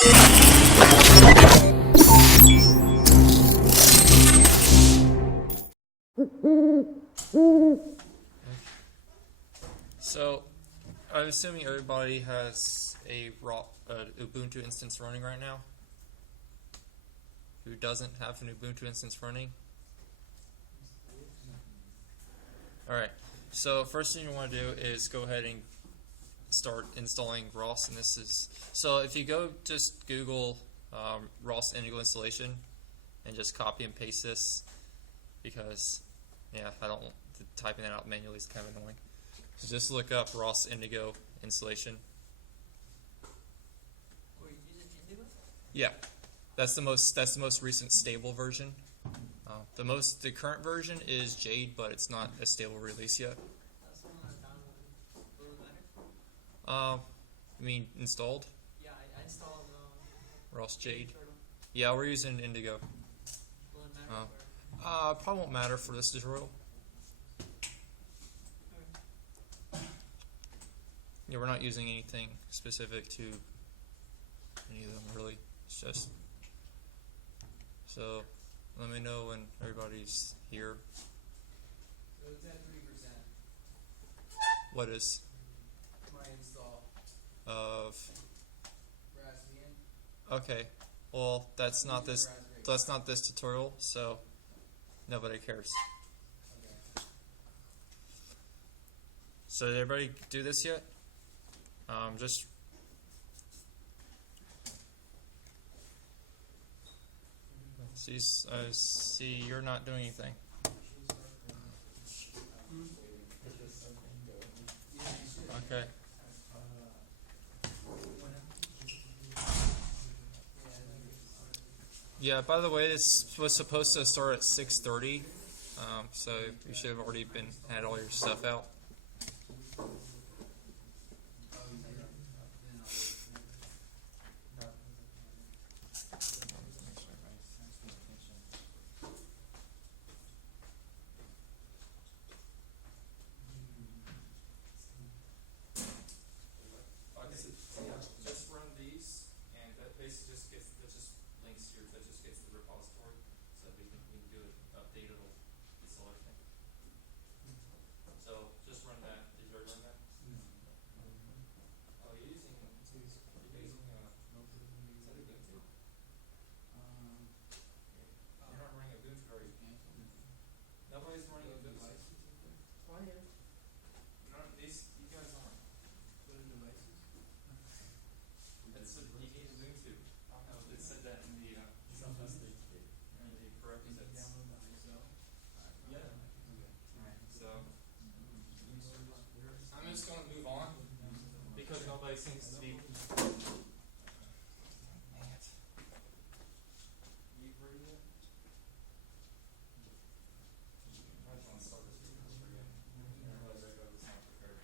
So, I'm assuming everybody has a Ubuntu instance running right now. Who doesn't have an Ubuntu instance running? Alright, so first thing you want to do is go ahead and start installing ROS, and this is, so if you go just Google ROS Indigo installation and just copy and paste this, because yeah, I don't, typing that out manually is kind of annoying. So just look up ROS Indigo installation. Were you using Indigo? Yeah, that's the most recent stable version. The current version is Jade, but it's not a stable release yet. That's the one I downloaded. Will it matter? You mean installed? Yeah, I installed ROS Jade. Turtle. Yeah, we're using Indigo. Will it matter? Probably won't matter for this tutorial. Yeah, we're not using anything specific to any of them really. It's just, so let me know when everybody's here. So it's at 3%. What is My install. of? Raspbian. Okay, well that's not this. Raspberry. That's not this tutorial, so nobody cares. Okay. So did everybody do this yet? Just see you're not doing anything. Okay. Yeah, by the way, this was supposed to start at 6:30, so you should have already had all your stuff out. Just run these, and that basically just links here. That just gets the repository, so we can do an updatable install everything. So just run that. Did you already run that? Oh, you're using is that Ubuntu? You're not running Ubuntu, are you? Nobody's running Ubuntu. Why am You guys aren't. You need Ubuntu. It said that in the prerequisites. Yeah. Alright, so I'm just going to move on because nobody seems to be. Dang it. You ready yet? I just want to start this video again. I realize I got this not prepared.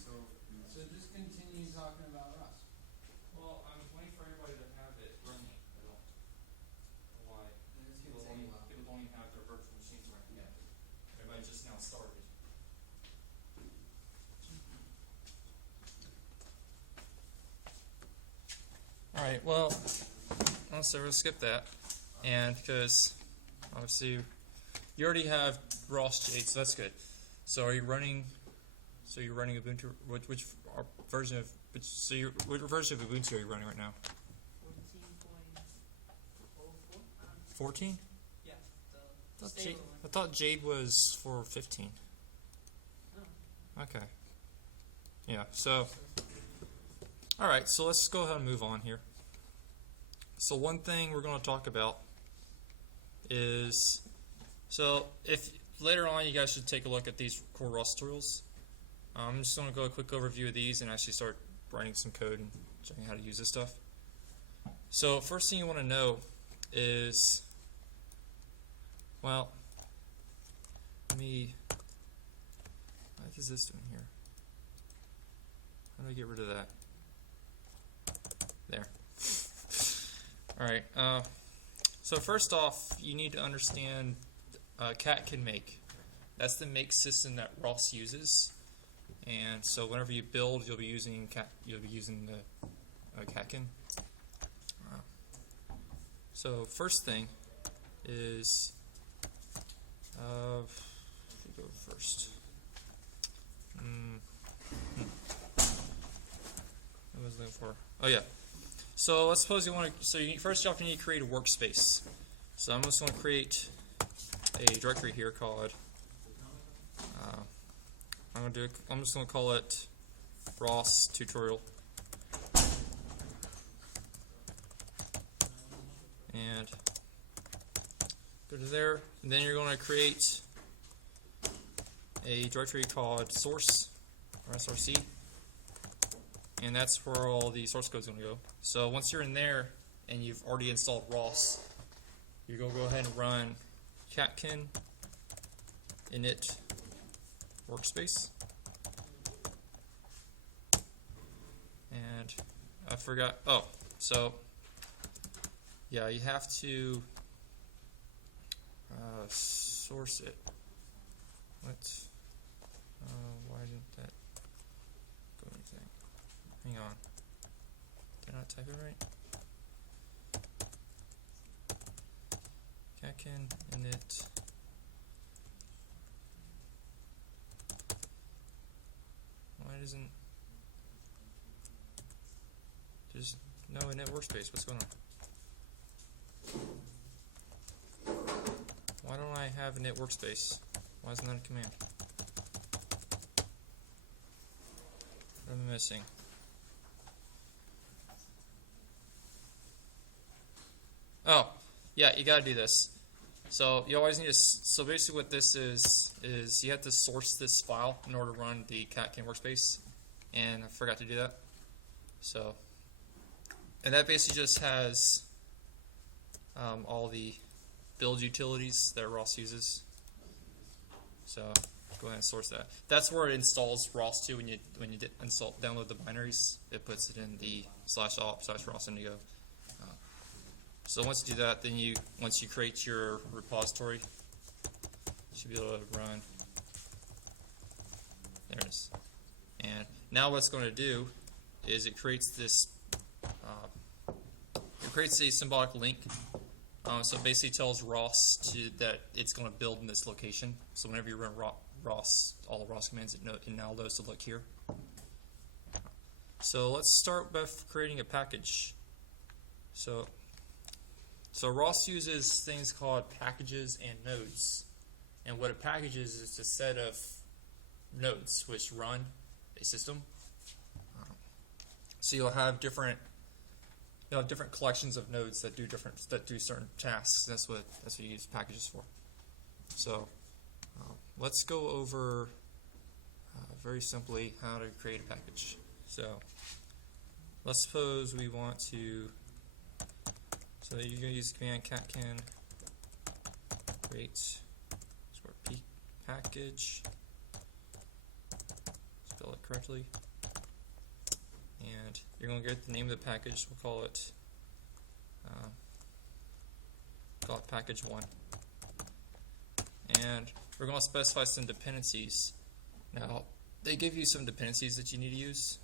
So just continue talking about Rust. Well, I'm waiting for everybody to have it running. I don't know why. Then it's People gonna take a don't while. even have their virtual machines running yet. Everybody just now started. Alright, well, so we'll skip that. And because obviously you already have ROS Jade, so that's good. So you're running Ubuntu, which version of what version of Ubuntu are you running right now? 14.04? 14? Yeah, the I stable one. thought Jade was for 15. Oh. Okay. Yeah, so alright, so let's go ahead and move on here. So one thing we're going to talk about is, so if later on you guys should take a look at these core ROS tutorials. I'm just going to go a quick overview of these and actually start writing some code and showing you how to use this stuff. So first thing you want to know is, well, what is this doing here? How do I get rid of that? There. Alright, so first off, you need to understand cat can make. That's the make system that ROS uses. And so whenever you build, you'll be using the catkin. So first thing is, should go first. What was I looking for? Oh yeah. So let's suppose you want to. So first off, you need to create a workspace. So I'm just going to create a directory here called. I'm just going to call it ROS tutorial. And go to there, and then you're going to create a directory called source or SRC, and that's where all the source code is going to go. So once you're in there and you've already installed ROS, you're going to go ahead and run catkin init workspace. And I forgot. Oh, so yeah, you have to source it. What? Why didn't that go anything? Hang on. Did I not type it right? Catkin init. Why doesn't there's no init workspace? What's going on? Why don't I have init workspace? Why isn't that a command? What am I missing? Oh, yeah, you gotta do this. So you always need to. So basically, what this is you have to source this file in order to run the catkin workspace, and I forgot to do that. So, and that basically just has all the build utilities that ROS uses. So go ahead and source that. That's where it installs ROS too. When you download the binaries, it puts it in the /op/ROS Indigo. So once you do that, then once you create your repository, you should be able to run. There it is. And now what it's going to do is it creates this. It creates a symbolic link. So it basically tells ROS that it's going to build in this location. So whenever you run ROS, all the ROS commands, it now knows to look here. So let's start by creating a package. So ROS uses things called packages and nodes. And what a package is a set of nodes which run a system. So you'll have different collections of nodes that do certain tasks. That's what you use packages for. So let's go over very simply how to create a package. So let's suppose we want to. So you're going to use the command catkin create p package. Spell it correctly. And you're going to get the name of the package. We'll call it package 1. And we're going to specify some dependencies. Now, they give you some dependencies that you need to use.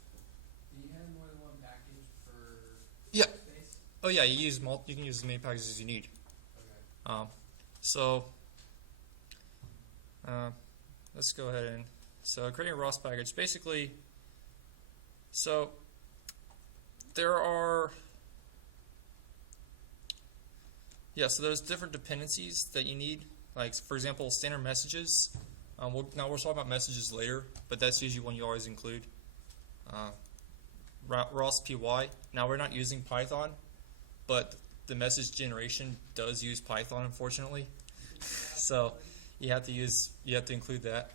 Do you have more than one package for Yeah. space? Oh yeah, you can use as many packages as you need. Okay. Let's go ahead and creating a ROS package. Basically, so there's different dependencies that you need. Like for example, standard messages. We'll talk about messages later, but that's usually one you always include. ROS py. Now we're not using Python, but the message generation does use Python, unfortunately. So you have to include that.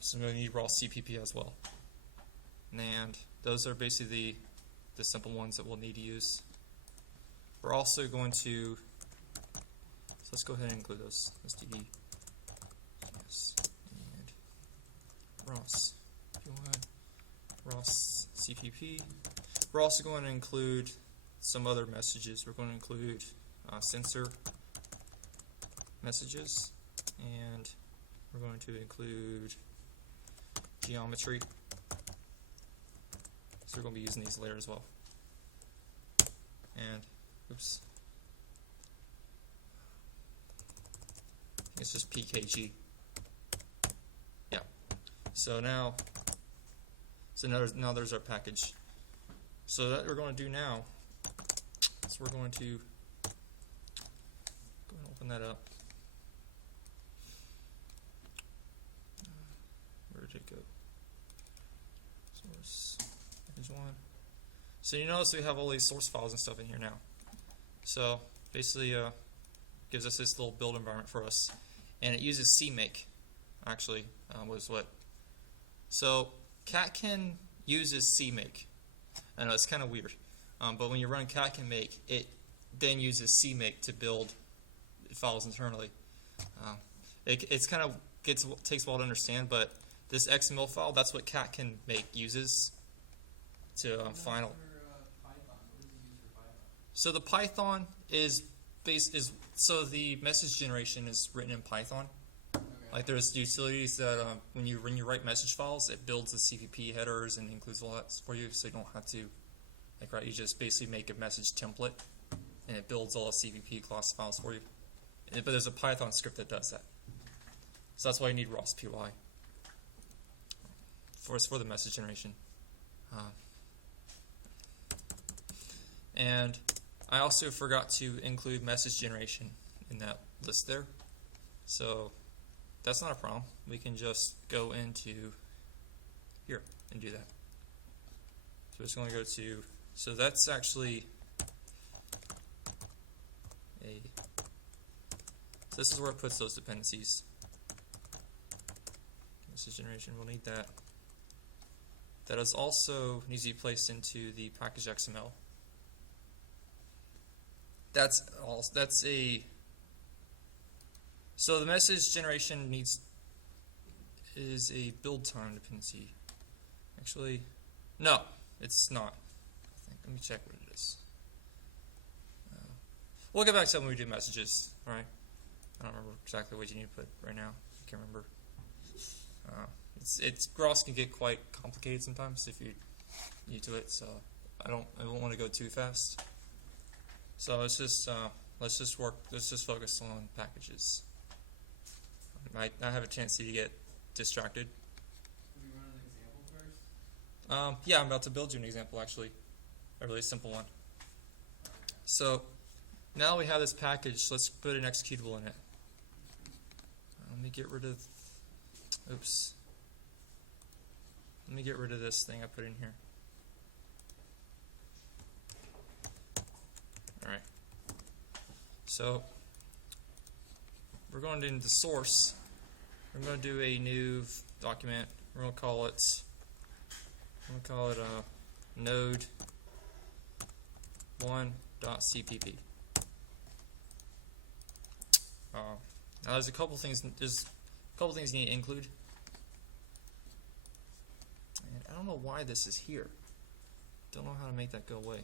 So we're going to need ROS CPP as well. And those are basically the simple ones that we'll need to use. We're also going to, so let's go ahead and include those. std yes, and ROS ROS CPP. We're also going to include some other messages. We're going to include sensor messages, and we're going to include geometry. So we're going to be using these later as well. And, oops. It's just PKG. Yeah. So now there's our package. So that we're going to do now is we're going to go ahead and open that up. Where did it go? Source package 1. So you notice we have all these source files and stuff in here now. So basically gives us this little build environment for us. And it uses CMake, actually, was what. So catkin uses CMake. I know it's kind of weird, but when you run catkin make, it then uses CMake to build files internally. It's kind of takes a while to understand, but this XML file, that's what catkin make uses to final. So the Python so the message generation is written in Python. Okay. Like there's utilities that when you write message files, it builds the CPP headers and includes all that for you, so you don't have to you just basically make a message template and it builds all the CPP class files for you. But there's a Python script that does that. So that's why you need ROS PY for the message generation. And I also forgot to include message generation in that list there. So that's not a problem. We can just go into here and do that. So we're just going to go to, so that's actually so this is where it puts those dependencies. Message generation, we'll need that. That is also needs to be placed into the package XML. So the message generation is a build time dependency. Actually, no, it's not. Let me check what it is. We'll get back to that when we do messages, right? I don't remember exactly what you need to put right now. I can't remember. ROS can get quite complicated sometimes if you're new to it, so I won't want to go too fast. So let's just focus on packages. I have a chance to get distracted. Can we run an example first? Yeah, I'm about to build you an example actually, a really simple one. So now we have this package. Let's put an executable in it. Let me get rid of. Oops. Let me get rid of this thing I put in here. Alright. So we're going to into source. We're going to do a new document. We're going to call it node 1.cpp. Now there's a couple things you need to include. And I don't know why this is here. Don't know how to make that go away.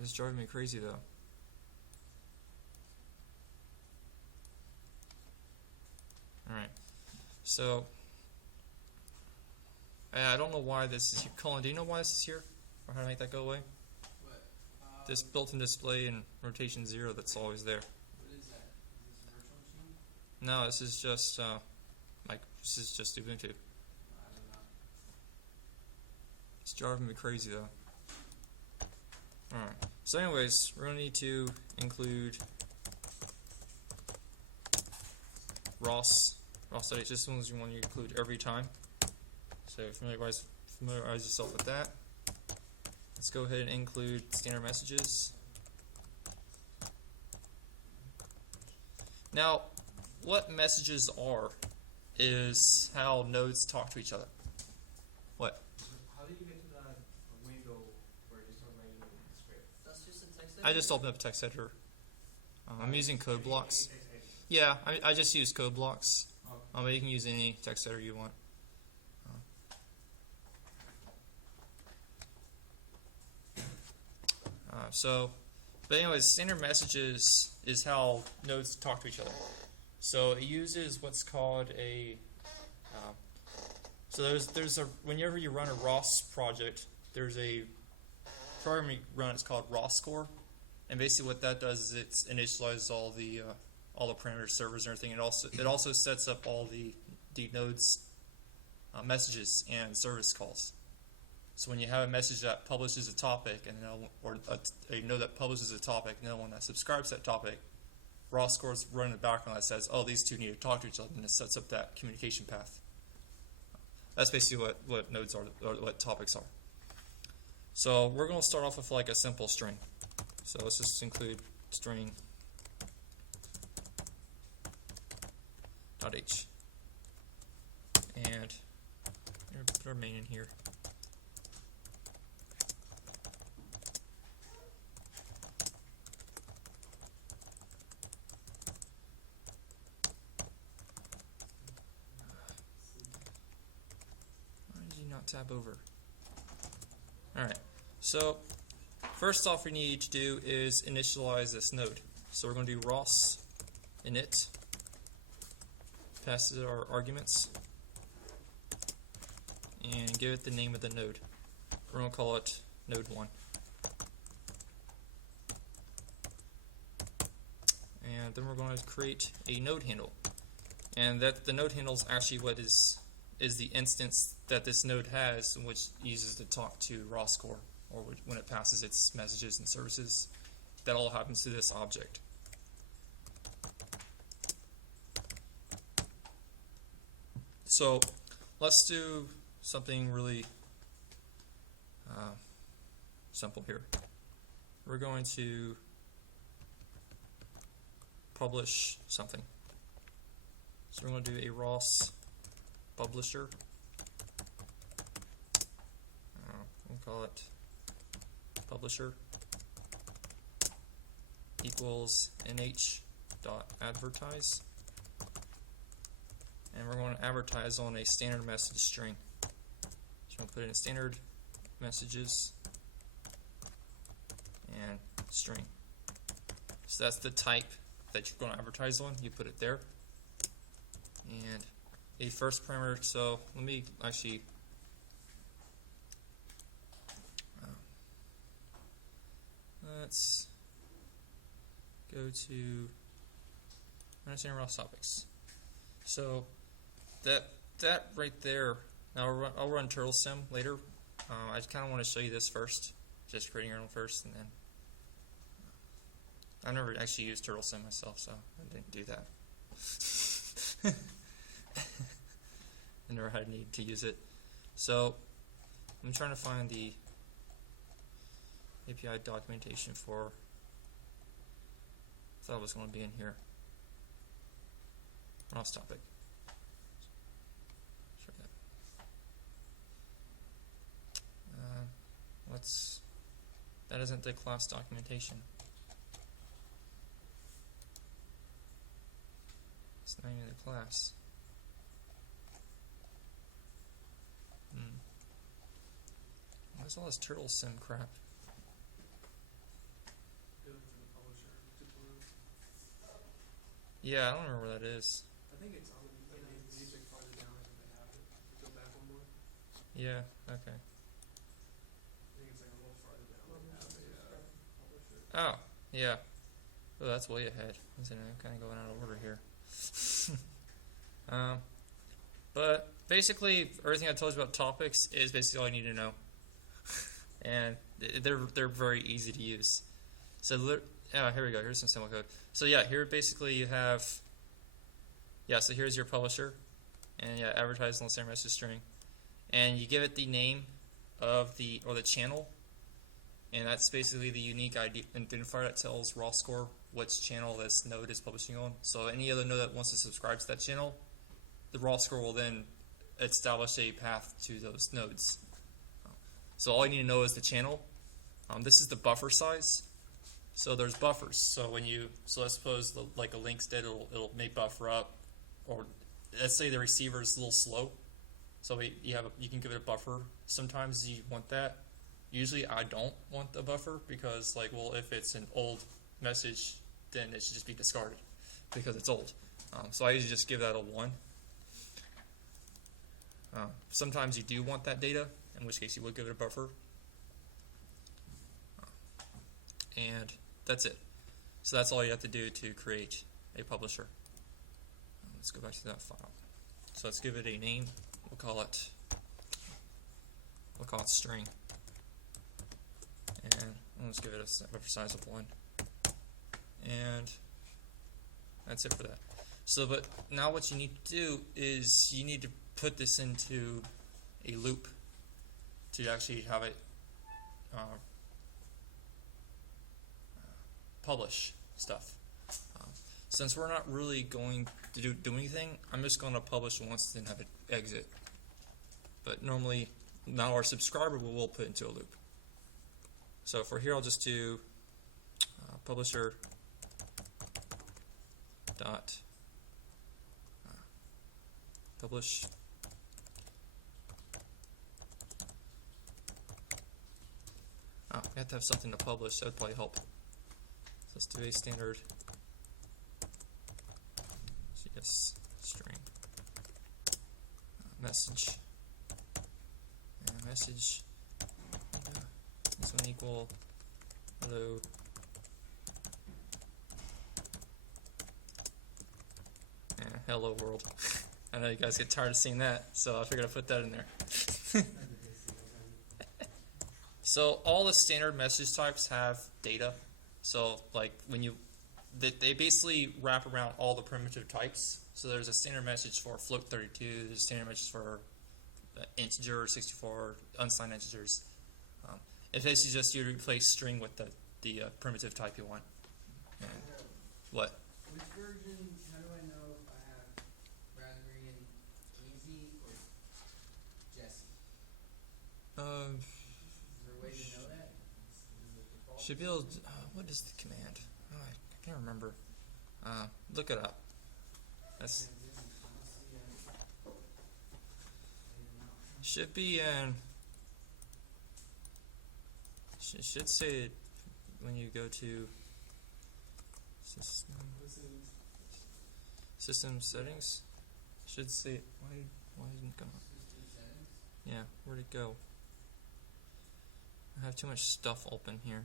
It's driving me crazy though. Alright. So I don't know why this is here. Colin, do you know why this is here? Or how to make that go away? What? This built-in display and rotation 0 that's always there. What is that? Is this a virtual machine? No, this is just this is just Ubuntu. I don't know. It's driving me crazy though. Alright. So anyways, we're gonna need to include ROS. ROS.h. This one's you want to include every time. So familiarize yourself with that. Let's go ahead and include standard messages. Now, what messages are is how nodes talk to each other. What? How did you get to that window where you start writing the script? That's just a text editor? I just opened up a text editor. I'm using code blocks. Text editor. Yeah, I just use code blocks. Okay. But you can use any text editor you want. So But anyways, standard messages is how nodes talk to each other. So it uses what's called a so there's a whenever you run a ROS project, there's a program you run. It's called ROS score, and basically what that does is it initializes all the parameter servers and everything. It also sets up all the nodes messages and service calls. So when you have a message that publishes a topic and or a node that publishes a topic, and then one that subscribes to that topic, ROS scores run in the background that says, oh, these two need to talk to each other, and it sets up that communication path. That's basically what nodes are, or what topics are. So we're going to start off with like a simple string. So let's just include string .h. And put our main in here. Tab over. Alright, so first off we need to do is initialize this node. So we're going to do ROS init, passes our arguments, and give it the name of the node. We're going to call it node 1. And then we're going to create a node handle. And that the node handle is actually what is the instance that this node has, which uses to talk to ROS score, or when it passes its messages and services. That all happens to this object. So let's do something really simple here. We're going to publish something. So we're going to do a ROS publisher. We'll call it publisher equals nh.advertise, and we're going to advertise on a standard message string. So we'll put in standard messages and string. So that's the type that you're going to advertise on. You put it there. And a first parameter, so let me actually let's go to understanding ROS topics. So that right there, now I'll run turtle sim later. I just kind of want to show you this first, just creating your own first, and then I've never actually used turtle sim myself, so I didn't do that. I never had a need to use it. So I'm trying to find the API documentation for, I thought it was going to be in here. ROS topic. Sure that. That isn't the class documentation. It's not even the class. What's all this turtle sim crap? Go to the publisher tutorial. Yeah, I don't remember where that is. I think it's on the music farther down if they have it. Go back one more. Yeah, okay. I think it's like a little farther down. They have a publisher. Oh, yeah. Oh, that's way ahead. I'm kind of going out of order here. But basically, everything I told you about topics is basically all you need to know. And they're very easy to use. So here we go. Here's some simple code. So yeah, here basically you have, so here's your publisher, and advertise on the same message string, and you give it the name of the channel, and that's basically the unique ID identifier that tells ROS score which channel this node is publishing on. So any other node that wants to subscribe to that channel, the ROS score will then establish a path to those nodes. So all you need to know is the channel. This is the buffer size. So there's buffers. So let's suppose like a link's dead, it may buffer up, or let's say the receiver is a little slow. So you can give it a buffer. Sometimes you want that. usually I don't want the buffer because, like, well, if it's an old message, then it should just be discarded because it's old. So I usually just give that a 1. Sometimes you do want that data, in which case you would give it a buffer. And that's it. So that's all you have to do to create a publisher. Let's go back to that file. So let's give it a name. We'll call it string. And let's give it a buffer size of 1. And that's it for that. So, but now what you need to do is you need to put this into a loop to actually have it publish stuff. Since we're not really going to do anything, I'm just going to publish once and have it exit. But normally, now our subscriber will put into a loop. So for here, I'll just do publisher dot publish we have to have something to publish. That would probably help. So let's do a standard CS string message and message this one equal hello and hello world. I know you guys get tired of seeing that, so I figured I'd put that in there. So all the standard message types have data. So like when you, they basically wrap around all the primitive types. So there's a standard message for float 32, there's a standard message for integer 64, unsigned integers. It's basically just you replace string with the primitive type you want. And what? Which version, how do I know if I have Bradbury and Easy or Jesse? Is there a way to know that? Should be able to, what is the command? Oh, I can't remember. Look it up. That's should be in. Should say when you go to system settings. Should say why isn't it going? Yeah, where'd it go? I have too much stuff open here.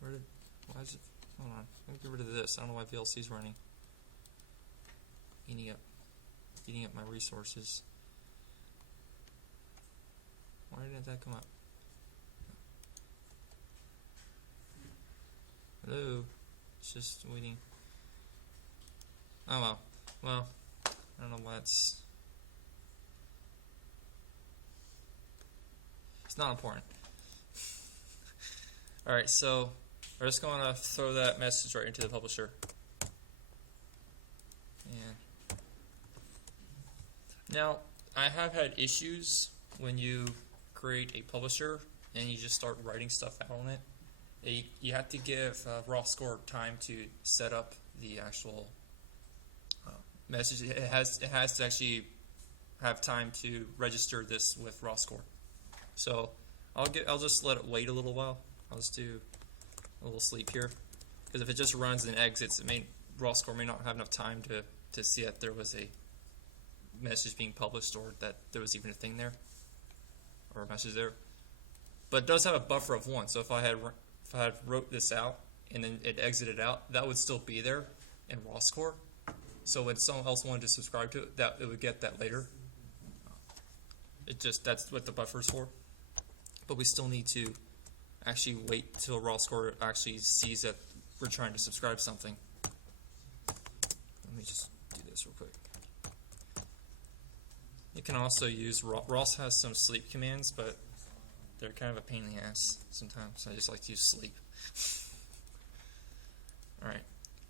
Why is it, hold on, let me get rid of this. I don't know why VLC's running. Eating up my resources. Why didn't that come up? Hello? It's just waiting. Oh well, I don't know why it's not important. Alright, so we're just going to throw that message right into the publisher. And now, I have had issues when you create a publisher and you just start writing stuff out on it. You have to give ROS-score time to set up the actual message. It has to actually have time to register this with ROS-score. So I'll just let it wait a little while. I'll just do a little sleep here, because if it just runs and exits, ROS-score may not have enough time to see that there was a message being published or that there was even a thing there or a message there. But it does have a buffer of 1. So if I had wrote this out and then it exited out, that would still be there in ROS-score. So when someone else wanted to subscribe to it, that it would get that later. That's what the buffer is for. But we still need to actually wait till ROS-score actually sees that we're trying to subscribe something. Let me just do this real quick. You can also use ROS has some sleep commands, but they're kind of a pain in the ass sometimes. I just like to use sleep. Alright,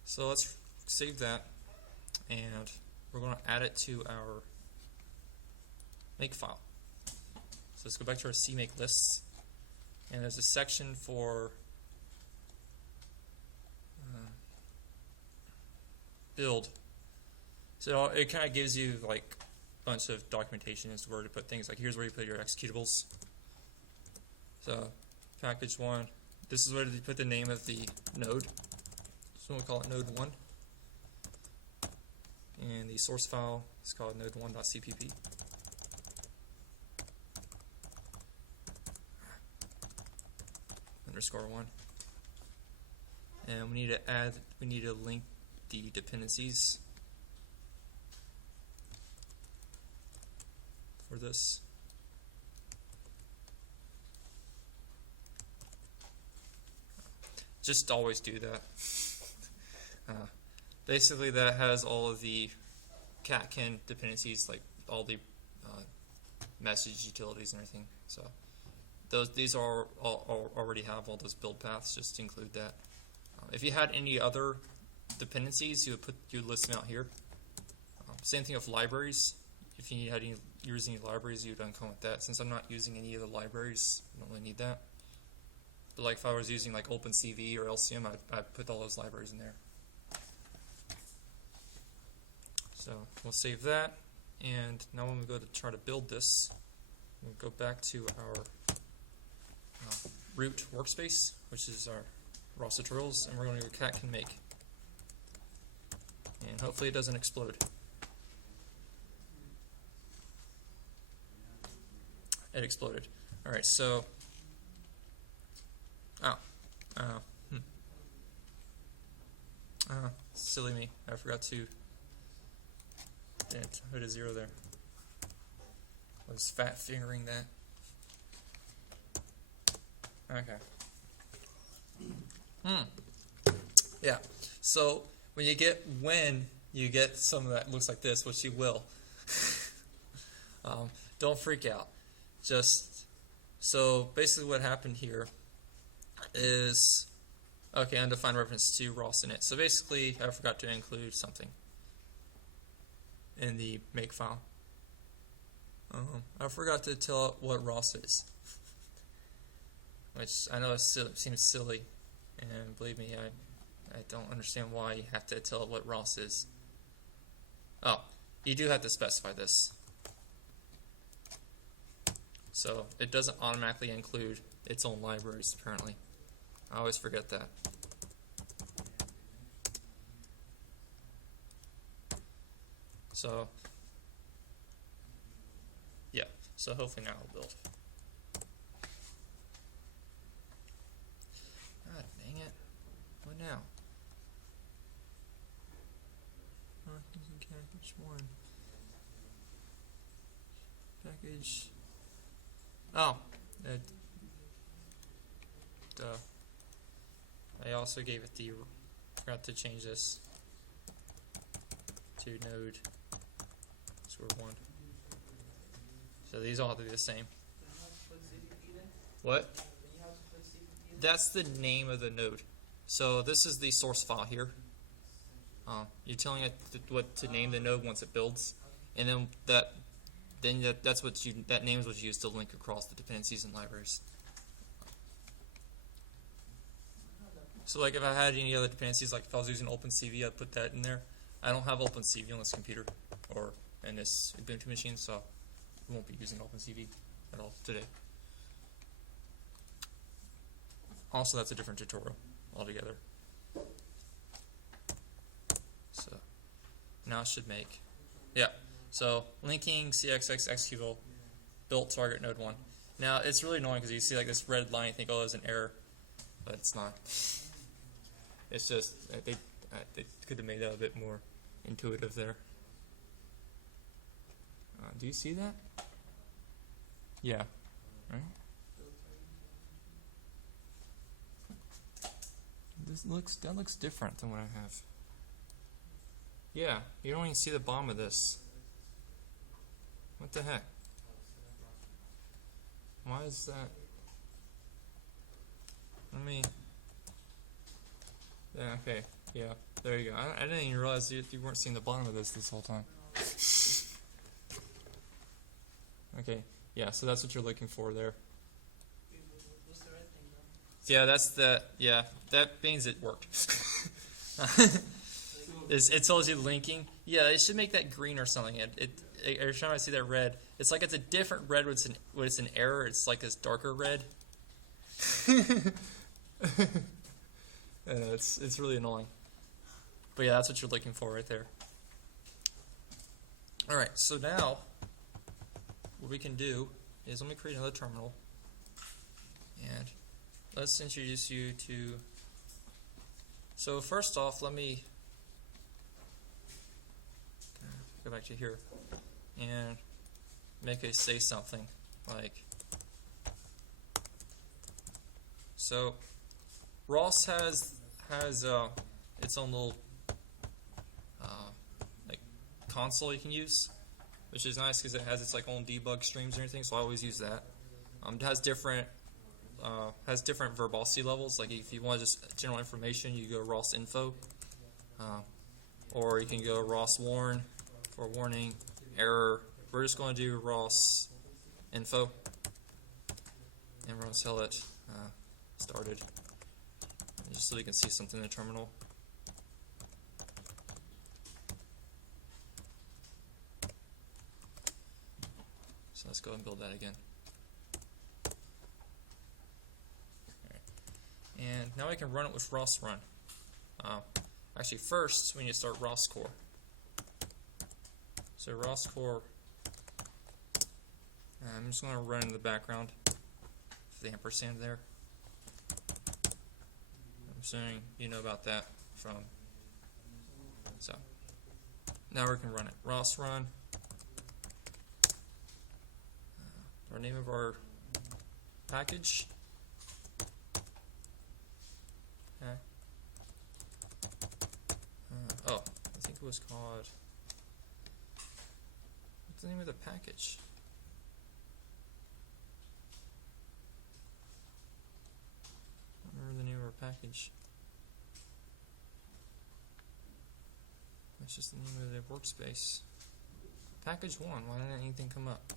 so let's save that, and we're going to add it to our make file. So let's go back to our CMake lists, and there's a section for build. So it kind of gives you like a bunch of documentation as to where to put things. Like here's where you put your executables. So package 1. This is where they put the name of the node. So we'll call it node 1. And the source file is called node1.cpp. _1. And we need to link the dependencies for this. Just always do that. Basically, that has all of the catkin dependencies, like all the message utilities and everything. So these are all already have all those build paths. Just include that. If you had any other dependencies, you would list them out here. Same thing with libraries. If you had use any libraries, you would uncomment that. Since I'm not using any of the libraries, I don't really need that. But like if I was using like OpenCV or LCM, I'd put all those libraries in there. So we'll save that. And now when we go to try to build this, we'll go back to our root workspace, which is our ROS tutorials, and we're going to go catkin make. And hopefully it doesn't explode. It exploded. Alright, so silly me. I forgot to put a 0 there. I was fat fingering that. Okay. Yeah. So when you get some of that looks like this, which you will. Don't freak out. Just so basically what happened here is undefined reference to ROS in it. So basically I forgot to include something in the make file. I forgot to tell it what ROS is. Which I know it seems silly, and believe me, I don't understand why you have to tell it what ROS is. Oh, you do have to specify this. So it doesn't automatically include its own libraries, apparently. I always forget that. So, yeah, so hopefully now it'll build. God dang it. What now? Package 1. Package. Oh. Duh. I also gave it the. Forgot to change this to node _1. So these all have to be the same. What? That's the name of the node. So this is the source file here. You're telling it what to name the node once it builds, and then that name is what's used to link across the dependencies and libraries. So like if I had any other dependencies, like if I was using OpenCV, I'd put that in there. I don't have OpenCV on this computer or in this Ubuntu machine, so we won't be using OpenCV at all today. Also, that's a different tutorial altogether. So now it should make, yeah. So linking CXX executable built target node 1. Now it's really annoying because you see like this red line, you think, oh, there's an error, but it's not. It's just they could have made that a bit more intuitive there. Do you see that? Yeah. Right. That looks different than what I have. Yeah, you don't even see the bottom of this. What the heck? Why is that? Let me. Yeah. Okay. Yeah. There you go. I didn't even realize you weren't seeing the bottom of this whole time. Okay. Yeah. So that's what you're looking for there. What's the red thing, though? Yeah. That's the. Yeah. That means it worked. It tells you linking. Yeah. It should make that green or something. Every time I see that red, it's like it's a different red when it's an error. It's like this darker red. And it's really annoying. But yeah, that's what you're looking for right there. All right, so now what we can do is let me create another terminal, and let's introduce you to. So first off, let me go back to here and make it say something like. So ROS has its own little like console you can use, which is nice because it has its like own debug streams and everything. So I always use that. It has different verbosity levels. Like if you want just general information, you go ROS info, or you can go ROS warn for warning, error. We're just going to do ROS info, and we're going to tell it started, just so we can see something in the terminal. So let's go and build that again. And now we can run it with ROS run. Actually, first we need to start ROS core. So ROS core, I'm just going to run in the background for the ampersand there. I'm assuming you know about that from. So now we can run it. ROS run. Our name of our package. Okay. Oh, I think it was called. What's the name of the package? I don't remember the name of our package. That's just the name of the workspace. Package 1. Why didn't anything come up?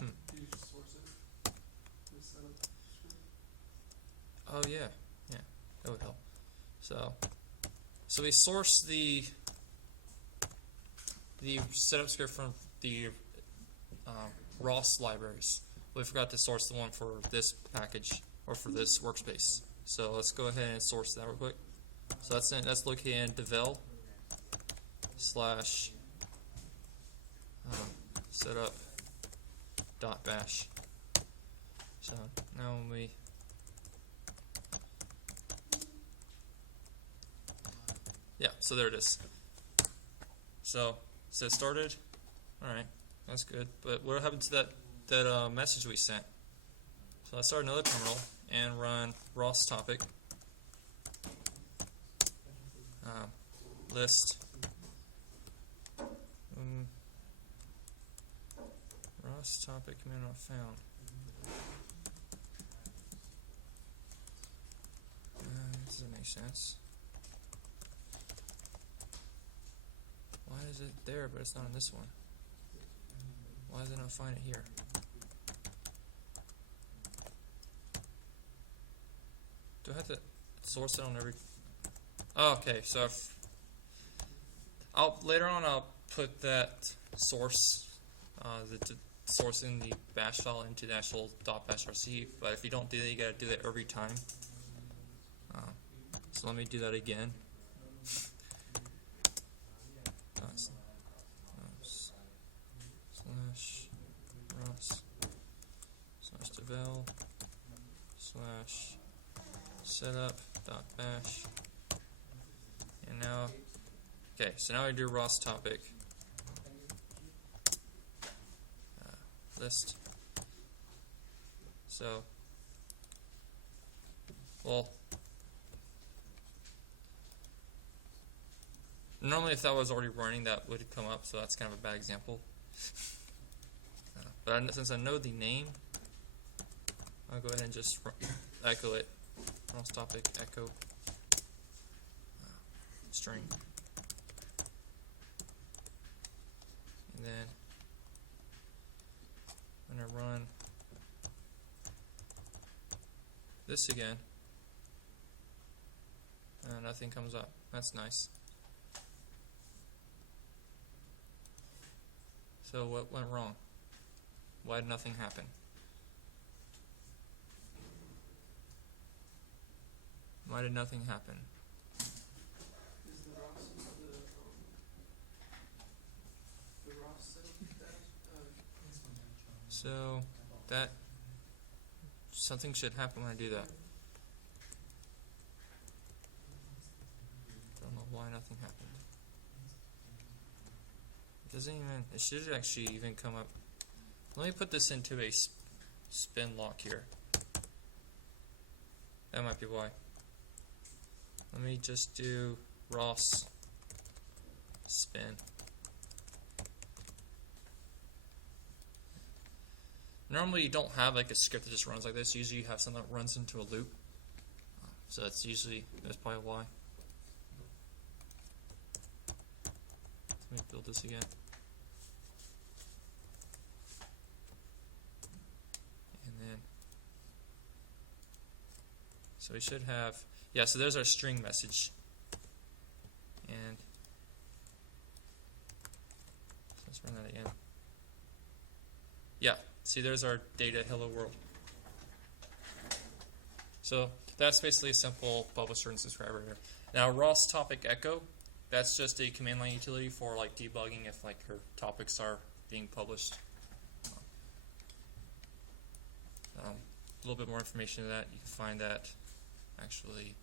Did you source it? The setup script? Oh yeah, that would help. So we source the setup script from the ROS libraries. We forgot to source the one for this package or for this workspace. So let's go ahead and source that real quick. So that's located in devel / setup .bash. So now when we so there it is. So it started. Alright, that's good. But what happened to that message we sent? So let's start another terminal and run ROS topic list ROS topic command not found. This doesn't make sense. Why is it there but it's not in this one? Why does it not find it here? Do I have to source it on every? Oh, okay, so later on I'll put that source, sourcing the bash file into the actual .bashrc. But if you don't do that, you got to do that every time. So let me do that again. /ROS/devel /setup.bash. And now, okay, so now I do ROS topic list. So, well, normally if that was already running, that would come up, so that's kind of a bad example. But since I know the name, I'll go ahead and just echo it. ROS topic echo string. And then I'm going to run this again. And nothing comes up. That's nice. So what went wrong? Why did nothing happen? Why did nothing happen? Is the ROS the ROS setup that So that something should happen when I do that. Don't know why nothing happened. It doesn't even. It should actually even come up. Let me put this into a spin lock here. That might be why. Let me just do ROS spin. Normally you don't have like a script that just runs like this. Usually you have something that runs into a loop. So that's probably why. Let me build this again. And then, so we should have, yeah, so there's our string message. And let's run that again. Yeah, see there's our data hello world. So that's basically a simple publisher and subscriber here. Now ROS topic echo, that's just a command line utility for like debugging if like your topics are being published. A little bit more information to that, you can find that actually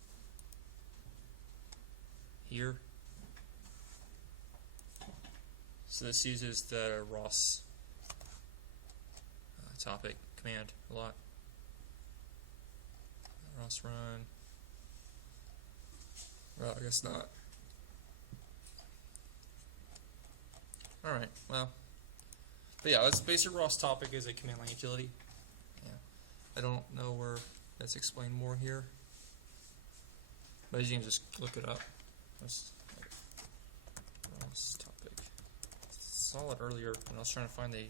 here. So this uses the ROS topic command a lot. ROS run. Well, I guess not. Alright, well. But yeah, this basic ROS topic is a command line utility. Yeah. I don't know where that's explained more here. But you can just look it up. That's ROS topic. I saw it earlier when I was trying to find the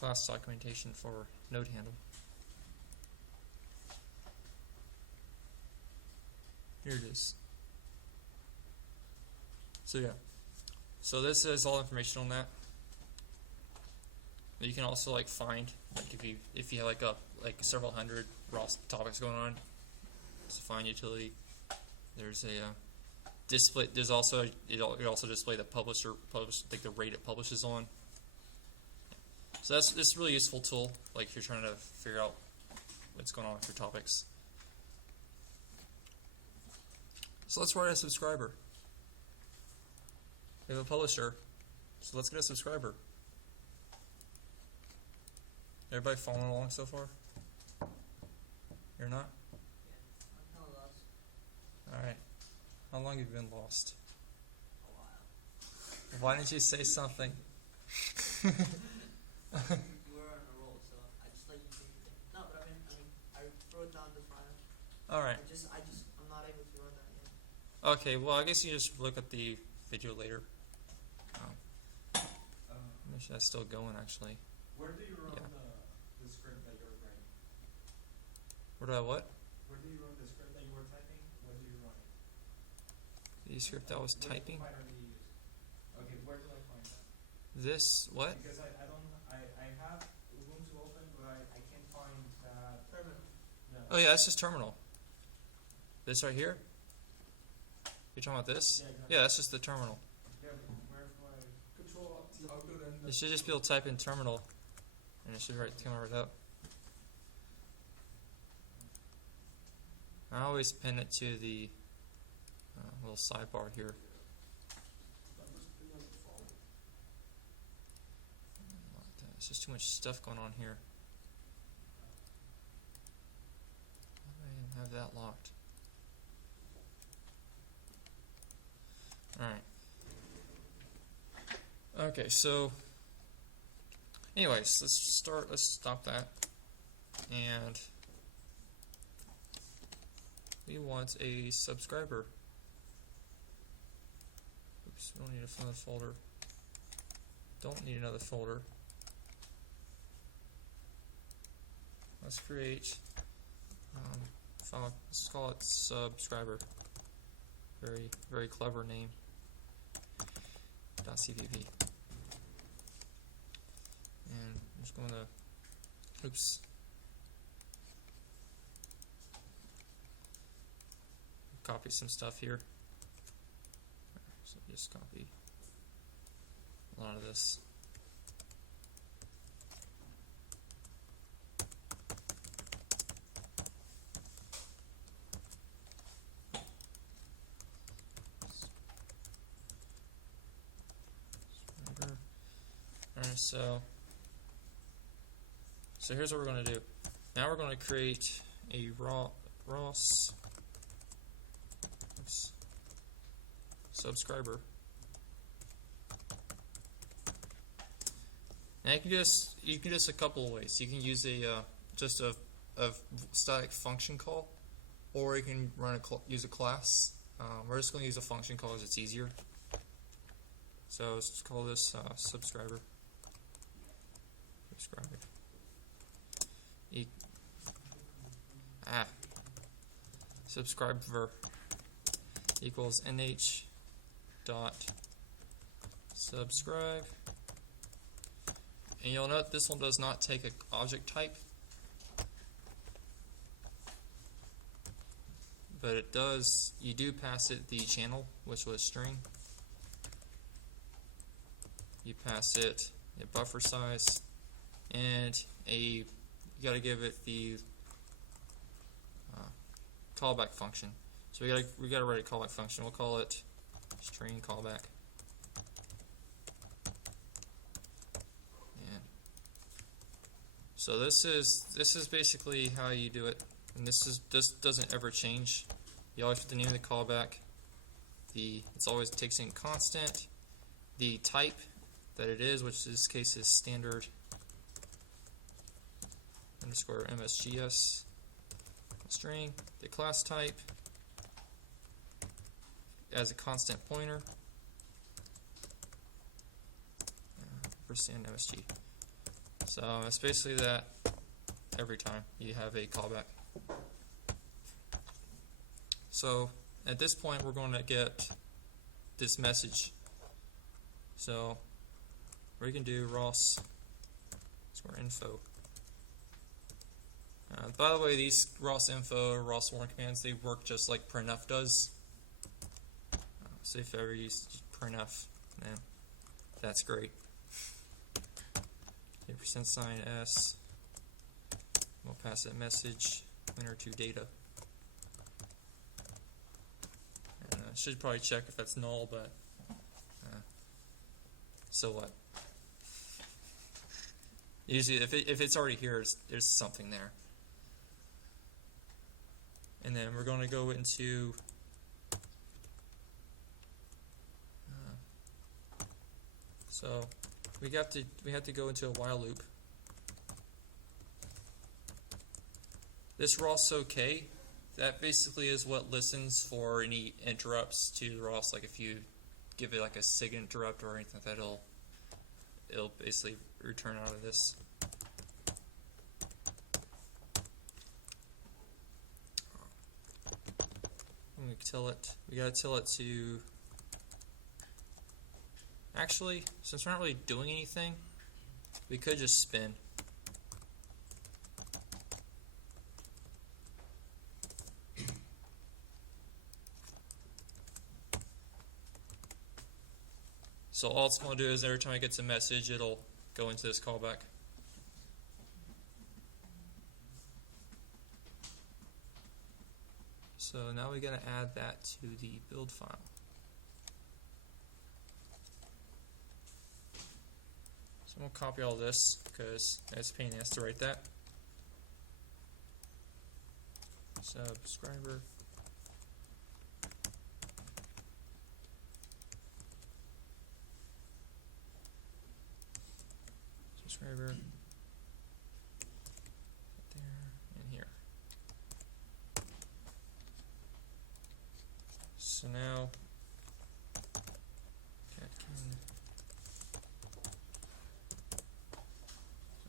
class documentation for node handle. Here it is. So yeah. So this is all information on that. You can also like find, like if you have like several hundred ROS topics going on, it's a find utility. There's a display. There's also it also display the publisher like the rate it publishes on. So this a really useful tool, like if you're trying to figure out what's going on with your topics. So let's write a subscriber. We have a publisher, so let's get a subscriber. Everybody following along so far? You're not? Yeah, I'm kinda lost. Alright. How long have you been lost? A while. Why didn't you say something? You were on a roll, so I just let you do your thing. No, but I mean, I wrote down the file. Alright. I'm not able to run that yet. Okay, well I guess you just look at the video later. Make sure that's still going actually. Where do you run Yeah. the script that you're writing? Where do I what? Where do you run the script that you were typing? Where do you run it? The script I was typing? What provider do you use? Okay, where do I find that? This, what? Because I have Ubuntu open, but I can't find that. Terminal. No. Oh yeah, that's just terminal. This right here? You're talking about this? Yeah, exactly. Yeah, that's just the terminal. Yeah, but where do I? Control-Alt-T, I'll go to You should just be able to type in terminal, and it should come right up. I always pin it to the little sidebar here. It's just too much stuff going on here. Why do I even have that locked? Alright. Okay, so anyways, let's stop that. And we want a subscriber. Oops, we don't need another folder. Don't need another folder. Let's create file. Let's call it subscriber. Very clever name. .cpp. And I'm just going to, oops. copy some stuff here. So just copy a lot of this. Alright, so here's what we're going to do. Now we're going to create a ROS subscriber. Now you can just a couple of ways. You can use a static function call, or you can use a class. We're just going to use a function call because it's easier. So let's just call this subscriber. Subscriber equals nh dot subscribe, and you'll note this one does not take an object type, but it does. You do pass it the channel, which was string. You pass it a buffer size, and you got to give it the callback function. So we gotta write a callback function. We'll call it string callback. And so this is basically how you do it, and this doesn't ever change. You always put the name of the callback. It's always takes in constant, the type that it is, which in this case is standard underscore MSGS string, the class type as a constant pointer, percent MSG. So it's basically that every time you have a callback. So at this point we're going to get this message. So we can do ROS info. By the way, these ROS info or ROS warn commands, they work just like printf does. So if you ever use printf, then that's great. Okay, %s. We'll pass that message pointer to data. And should probably check if that's null, but so what? Usually, if it's already here, there's something there. And then we're going to go into so we have to go into a while loop. This ROS OK, that basically is what listens for any interrupts to the ROS. Like if you give it like a sig interrupt or anything like that, it'll basically return out of this. We gotta tell it to, actually, since we're not really doing anything, we could just spin. So all it's going to do is every time it gets a message, it'll go into this callback. So now we're going to add that to the build file. So I'm going to copy all this because it's a pain in the ass to write that. Subscriber. Subscriber. There and here. So now,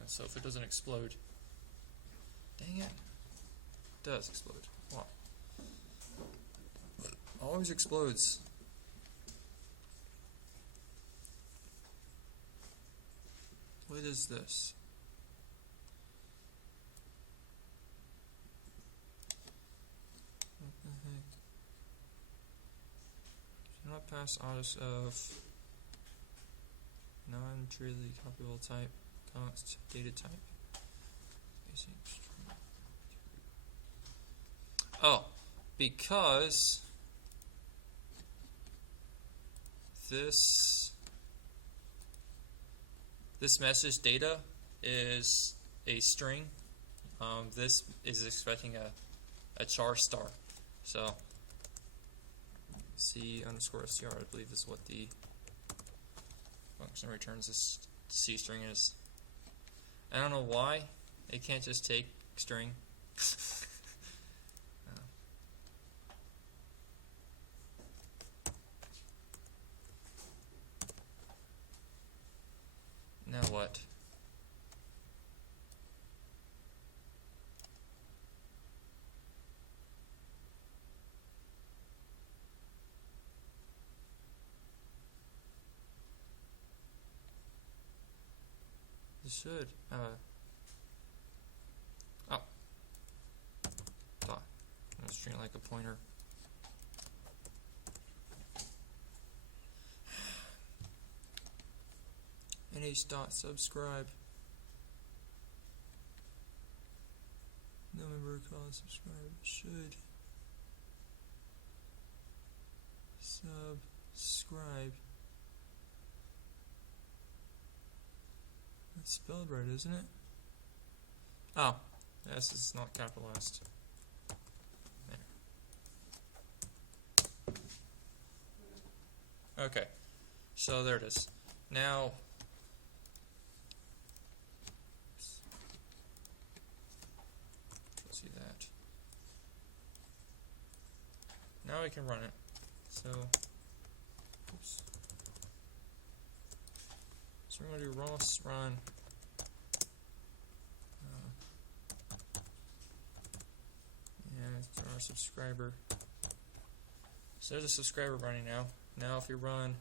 so if it doesn't explode, dang it, it does explode. Wow. Always explodes. What is this? What the heck? not pass audits of non-truly copyable type, const data type. Oh, because this message data is a string. This is expecting a char star. So C_str, I believe, is what the function returns this C string is. I don't know why it can't just take string. Now what? It should. Oh. Dot. I'm gonna string like a pointer. nh.subscribe. No member call subscribe. Should subscribe. It's spelled right, isn't it? Oh, S is not capitalized. There. Okay, so there it is. Now, let's see that. Now we can run it. So, oops. So we're going to do ROS run. And it's our subscriber. So there's a subscriber running now. Now if you run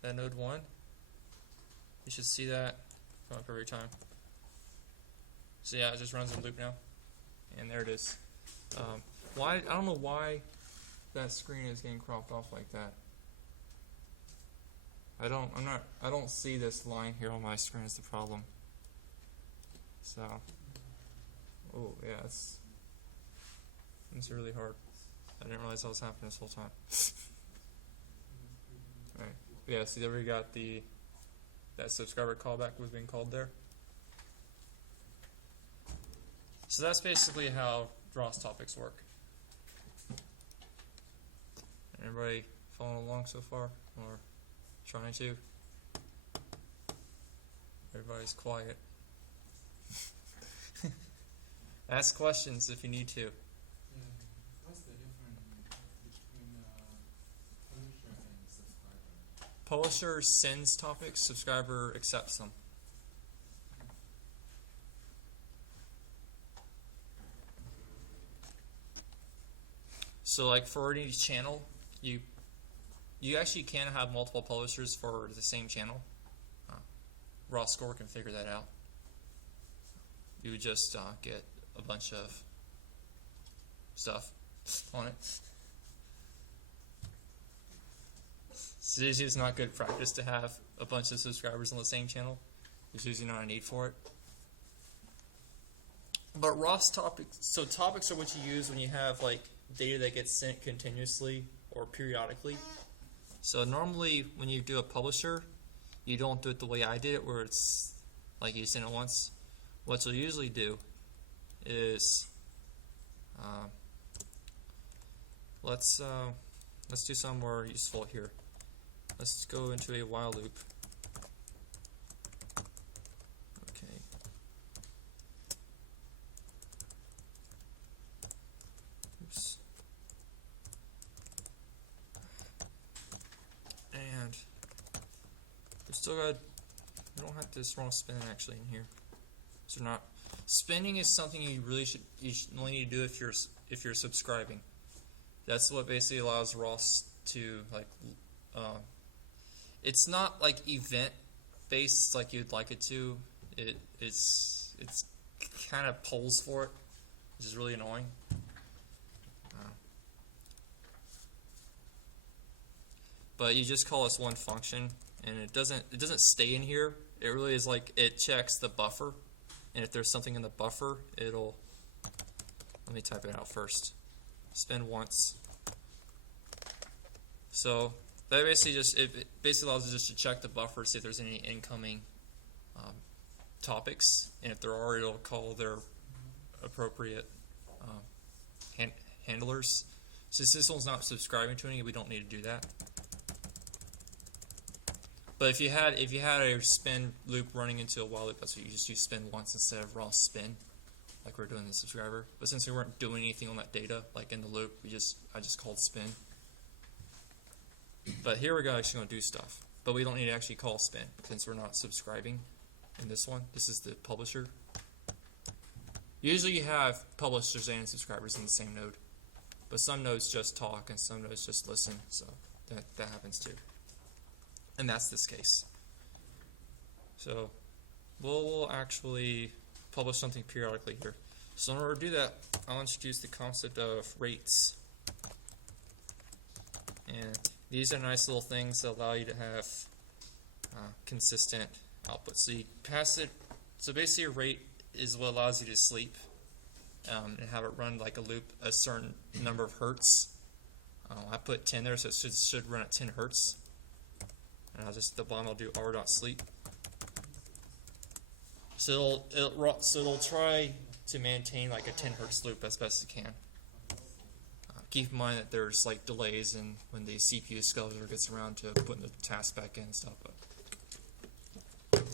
that node 1, you should see that come up every time. So yeah, it just runs in loop now. And there it is. I don't know why that screen is getting cropped off like that. I don't see this line here on my screen is the problem. So, oh yeah, it's really hard. I didn't realize that was happening this whole time. Alright, yeah, see there we got that subscriber callback was being called there. So that's basically how ROS topics work. Everybody following along so far, or trying to? Everybody's quiet. Ask questions if you need to. What's the difference between publisher and subscriber? Publisher sends topics, subscriber accepts them. So like for any channel, you actually can have multiple publishers for the same channel. ROS Score can figure that out. You would just get a bunch of stuff on it. So it's not good practice to have a bunch of subscribers on the same channel. There's usually not a need for it. But ROS topics, so topics are what you use when you have like data that gets sent continuously or periodically. So normally when you do a publisher, you don't do it the way I did it, where it's like you send it once. What you'll usually do is let's do something more useful here. Let's go into a while loop. Okay. Oops. And we still got. We don't have this wrong spin actually in here. So not spinning is something you only need to do if you're subscribing. That's what basically allows ROS to like. It's not like event based like you'd like it to. It's kind of polls for it, which is really annoying. but you just call this one function, and it doesn't stay in here. It really is like it checks the buffer, and if there's something in the buffer, it'll. Let me type it out first. Spend once. So that basically it basically allows us just to check the buffer, see if there's any incoming topics, and if there are, it'll call their appropriate handlers. Since this one's not subscribing to any, we don't need to do that. But if you had a spin loop running into a while loop, that's what you just use spin once instead of raw spin, like we're doing in the subscriber. But since we weren't doing anything on that data, like in the loop, I just called spin. But here we're actually going to do stuff, but we don't need to actually call spin since we're not subscribing in this one. This is the publisher. Usually you have publishers and subscribers in the same node, but some nodes just talk and some nodes just listen, so that happens too. And that's this case. So we'll actually publish something periodically here. So in order to do that, I'll introduce the concept of rates. And these are nice little things that allow you to have consistent output. So you pass it. So basically, a rate is what allows you to sleep and have it run like a loop a certain number of hertz. I put 10 there, so it should run at 10 hertz. And at the bottom I'll do r.sleep. So it'll try to maintain like a 10 hertz loop as best it can. Keep in mind that there's like delays in when the CPU scheduler gets around to putting the task back in and stuff, but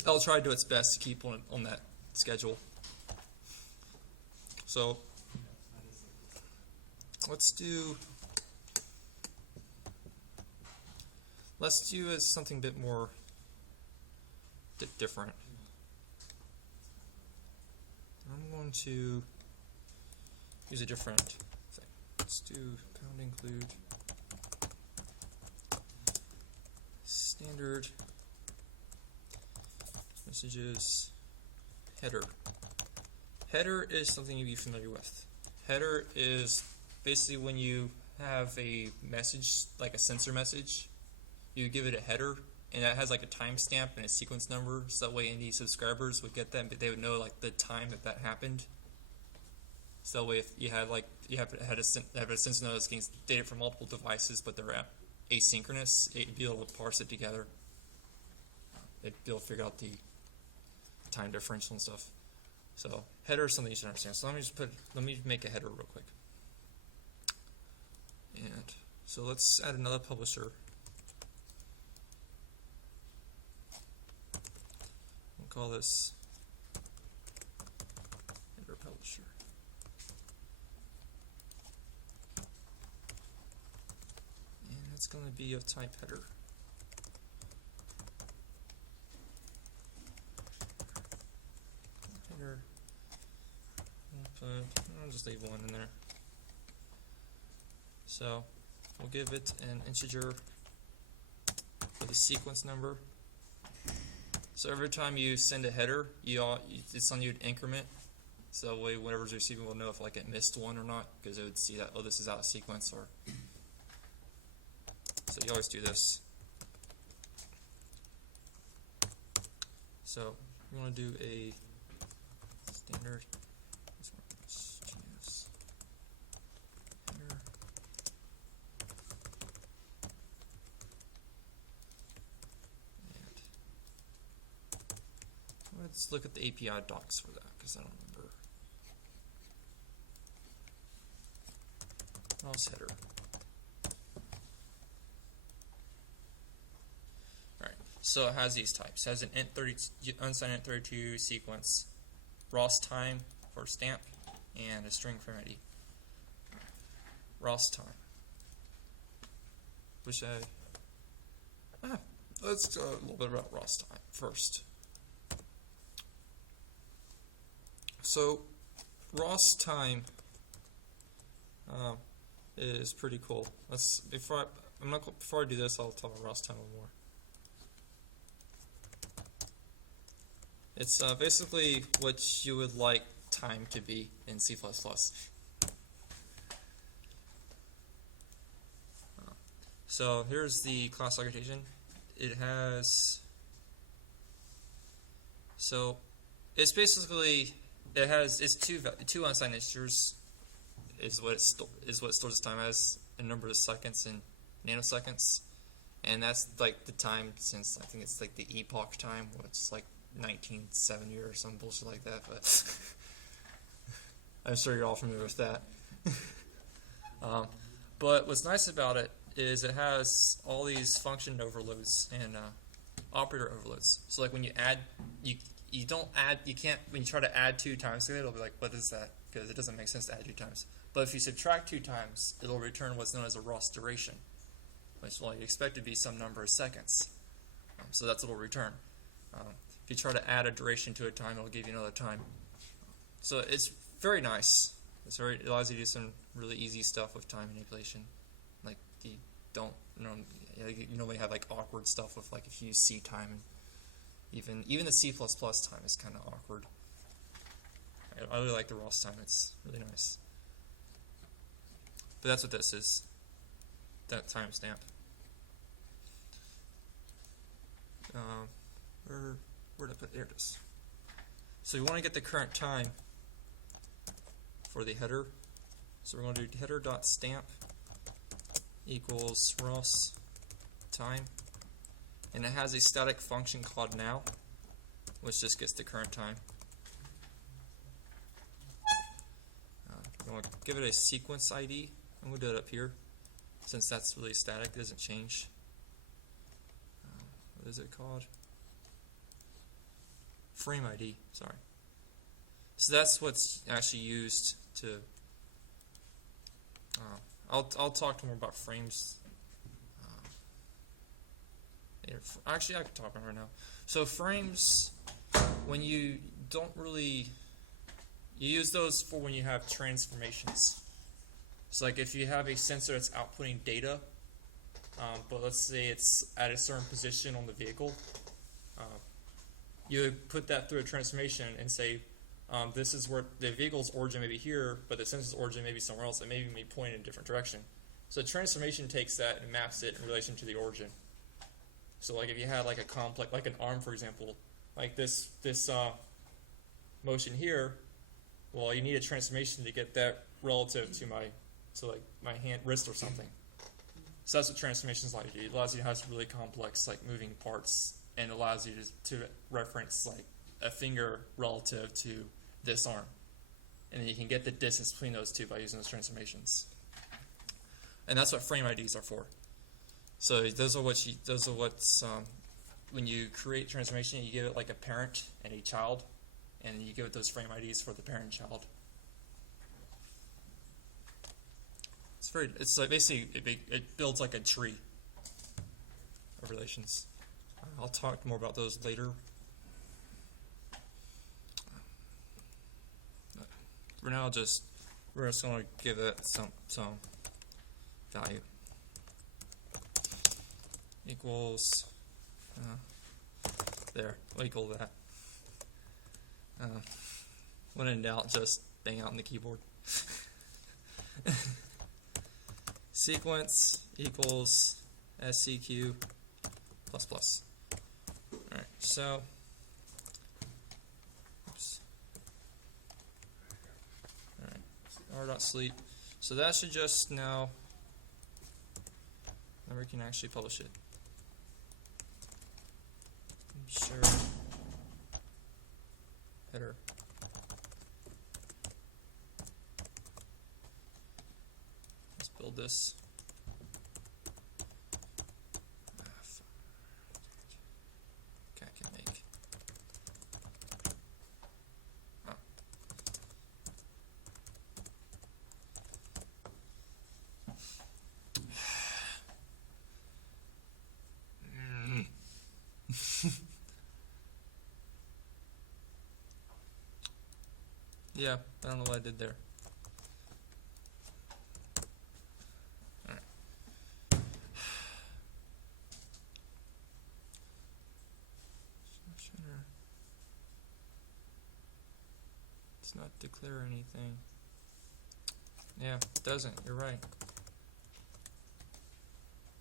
I'll try to do its best to keep on that schedule. So let's do something a bit more different. I'm going to use a different thing. Let's do pound include standard messages header. Header is something you'd be familiar with. Header is basically when you have a message, like a sensor message, you give it a header, and that has like a timestamp and a sequence number, so that way any subscribers would get that, but they would know like the time that happened. So that way, if you had a sensor node that's getting data from multiple devices, but they're asynchronous, it'd be able to parse it together. It'd be able to figure out the time differential and stuff. So header is something you should understand. So let me make a header real quick. And so let's add another publisher. We'll call this header publisher. And it's going to be of type header. Header. I'll just leave one in there. So we'll give it an integer with a sequence number. So every time you send a header, it's something you'd increment. So that way, whatever's receiving will know if like it missed one or not, because it would see that, oh, this is out of sequence. Or so you always do this. So we're going to do a standard. GS header. And let's look at the API docs for that, because I don't remember. ROS header. Alright, so it has these types. It has an unsigned int32 sequence, ROS time for stamp, and a string from ID. ROS time. Let's talk a little bit about ROS time first. So ROS time is pretty cool. Before I do this, I'll talk about ROS time a little more. It's basically what you would like time to be in C++. So here's the class documentation. It has, so it's basically, it's two unsigned integers is what it stores its time as, a number of seconds and nanoseconds, and that's like the time since, I think it's like the epoch time, which is like 1970 or some bullshit like that, but I'm sure you're all familiar with that. But what's nice about it is it has all these function overloads and operator overloads. So like when you add, you don't add, you can't, when you try to add 2 times together, it'll be like, what is that? Because it doesn't make sense to add 2 times. But if you subtract 2 times, it'll return what's known as a ROS duration, which will expect to be some number of seconds. So that's what it'll return. If you try to add a duration to a time, it'll give you another time. So it's very nice. It allows you to do some really easy stuff with time manipulation. Like you don't, you normally have like awkward stuff with like if you use C time, and even the C++ time is kind of awkward. I really like the ROS time. It's really nice. But that's what this is. That timestamp. Where did I put it? There it is. So we want to get the current time for the header. So we're going to do header.stamp equals ROS time. And it has a static function called now, which just gets the current time. I'm going to give it a sequence ID. I'm going to do it up here, since that's really static, it doesn't change. What is it called? Frame ID, sorry. So that's what's actually used to, I'll talk more about frames. Actually, I can talk about it right now. So frames, when you don't really, you use those for when you have transformations. So like if you have a sensor that's outputting data, but let's say it's at a certain position on the vehicle, you would put that through a transformation and say, this is where the vehicle's origin may be here, but the sensor's origin may be somewhere else. It may be pointed in a different direction. So the transformation takes that and maps it in relation to the origin. So like if you had like a complex, like an arm for example, like this motion here, well you need a transformation to get that relative to my hand, wrist or something. So that's what transformations allow you to do. It allows you to have some really complex like moving parts, and allows you to reference like a finger relative to this arm, and then you can get the distance between those two by using those transformations. And that's what frame IDs are for. So those are what's when you create transformation, you give it like a parent and a child, and you give it those frame IDs for the parent and child. It's like basically it builds like a tree of relations. I'll talk more about those later. For now, we're just going to give it some value. Equals there. We'll equal that. When in doubt, just bang out on the keyboard. Sequence equals SCQ plus plus. Alright, so oops. Alright, r.sleep. So that should just now we can actually publish it. Sure. Header. Let's build this. Okay, I can make. Oh. Yeah, I don't know what I did there. Alright. It's not declare anything. Yeah, it doesn't. You're right.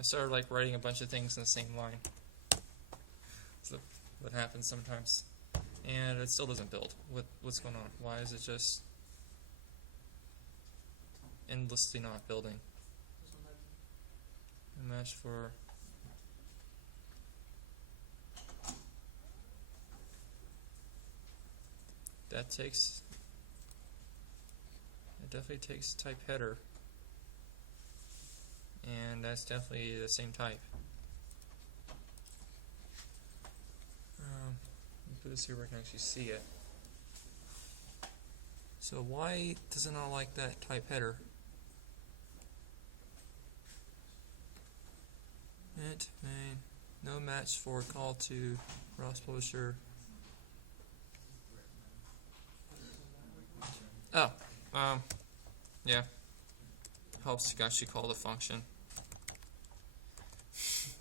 I started like writing a bunch of things in the same line. That's what happens sometimes. And it still doesn't build. What's going on? Why is it just endlessly not building? A match for that takes, it definitely takes type header, and that's definitely the same type. Let me put this here where I can actually see it. So why does it not like that type header? Int main, no match for call to ROS publisher. Oh, yeah. Helps to actually call the function.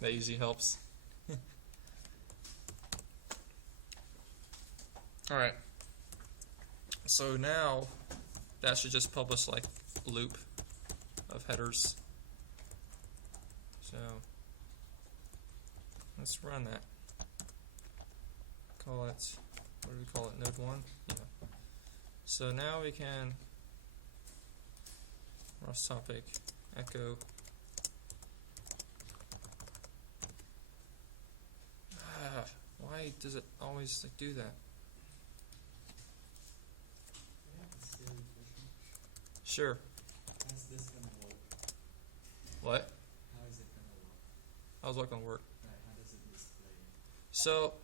That usually helps. Alright. So now that should just publish like a loop of headers. So let's run that. Call it, what do we call it, node 1? Yeah. So now we can ROS topic echo why does it always like do that? Sure. How's this gonna work? What? How is it gonna work? How's that gonna work? Right, how does it display? So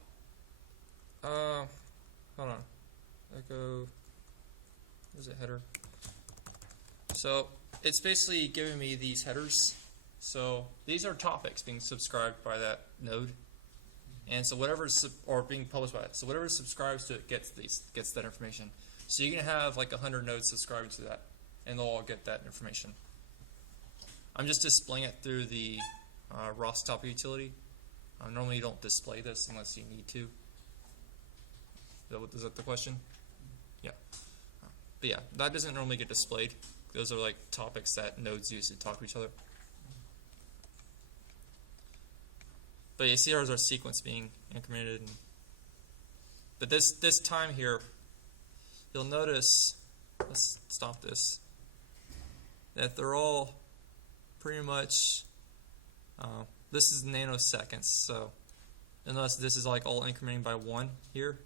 hold on. Echo, is it header? So it's basically giving me these headers. So these are topics being subscribed by that node, and so whatever is or being published by it. So whatever subscribes to it gets that information. So you can have like 100 nodes subscribing to that, and they'll all get that information. I'm just displaying it through the ROS topic utility. Normally you don't display this unless you need to. Is that the question? Yeah. But yeah, that doesn't normally get displayed. Those are like topics that nodes use to talk to each other. But you see there's our sequence being incremented. But this time here, you'll notice, let's stop this, that they're all pretty much, this is nanoseconds, so unless this is like all incrementing by 1 here,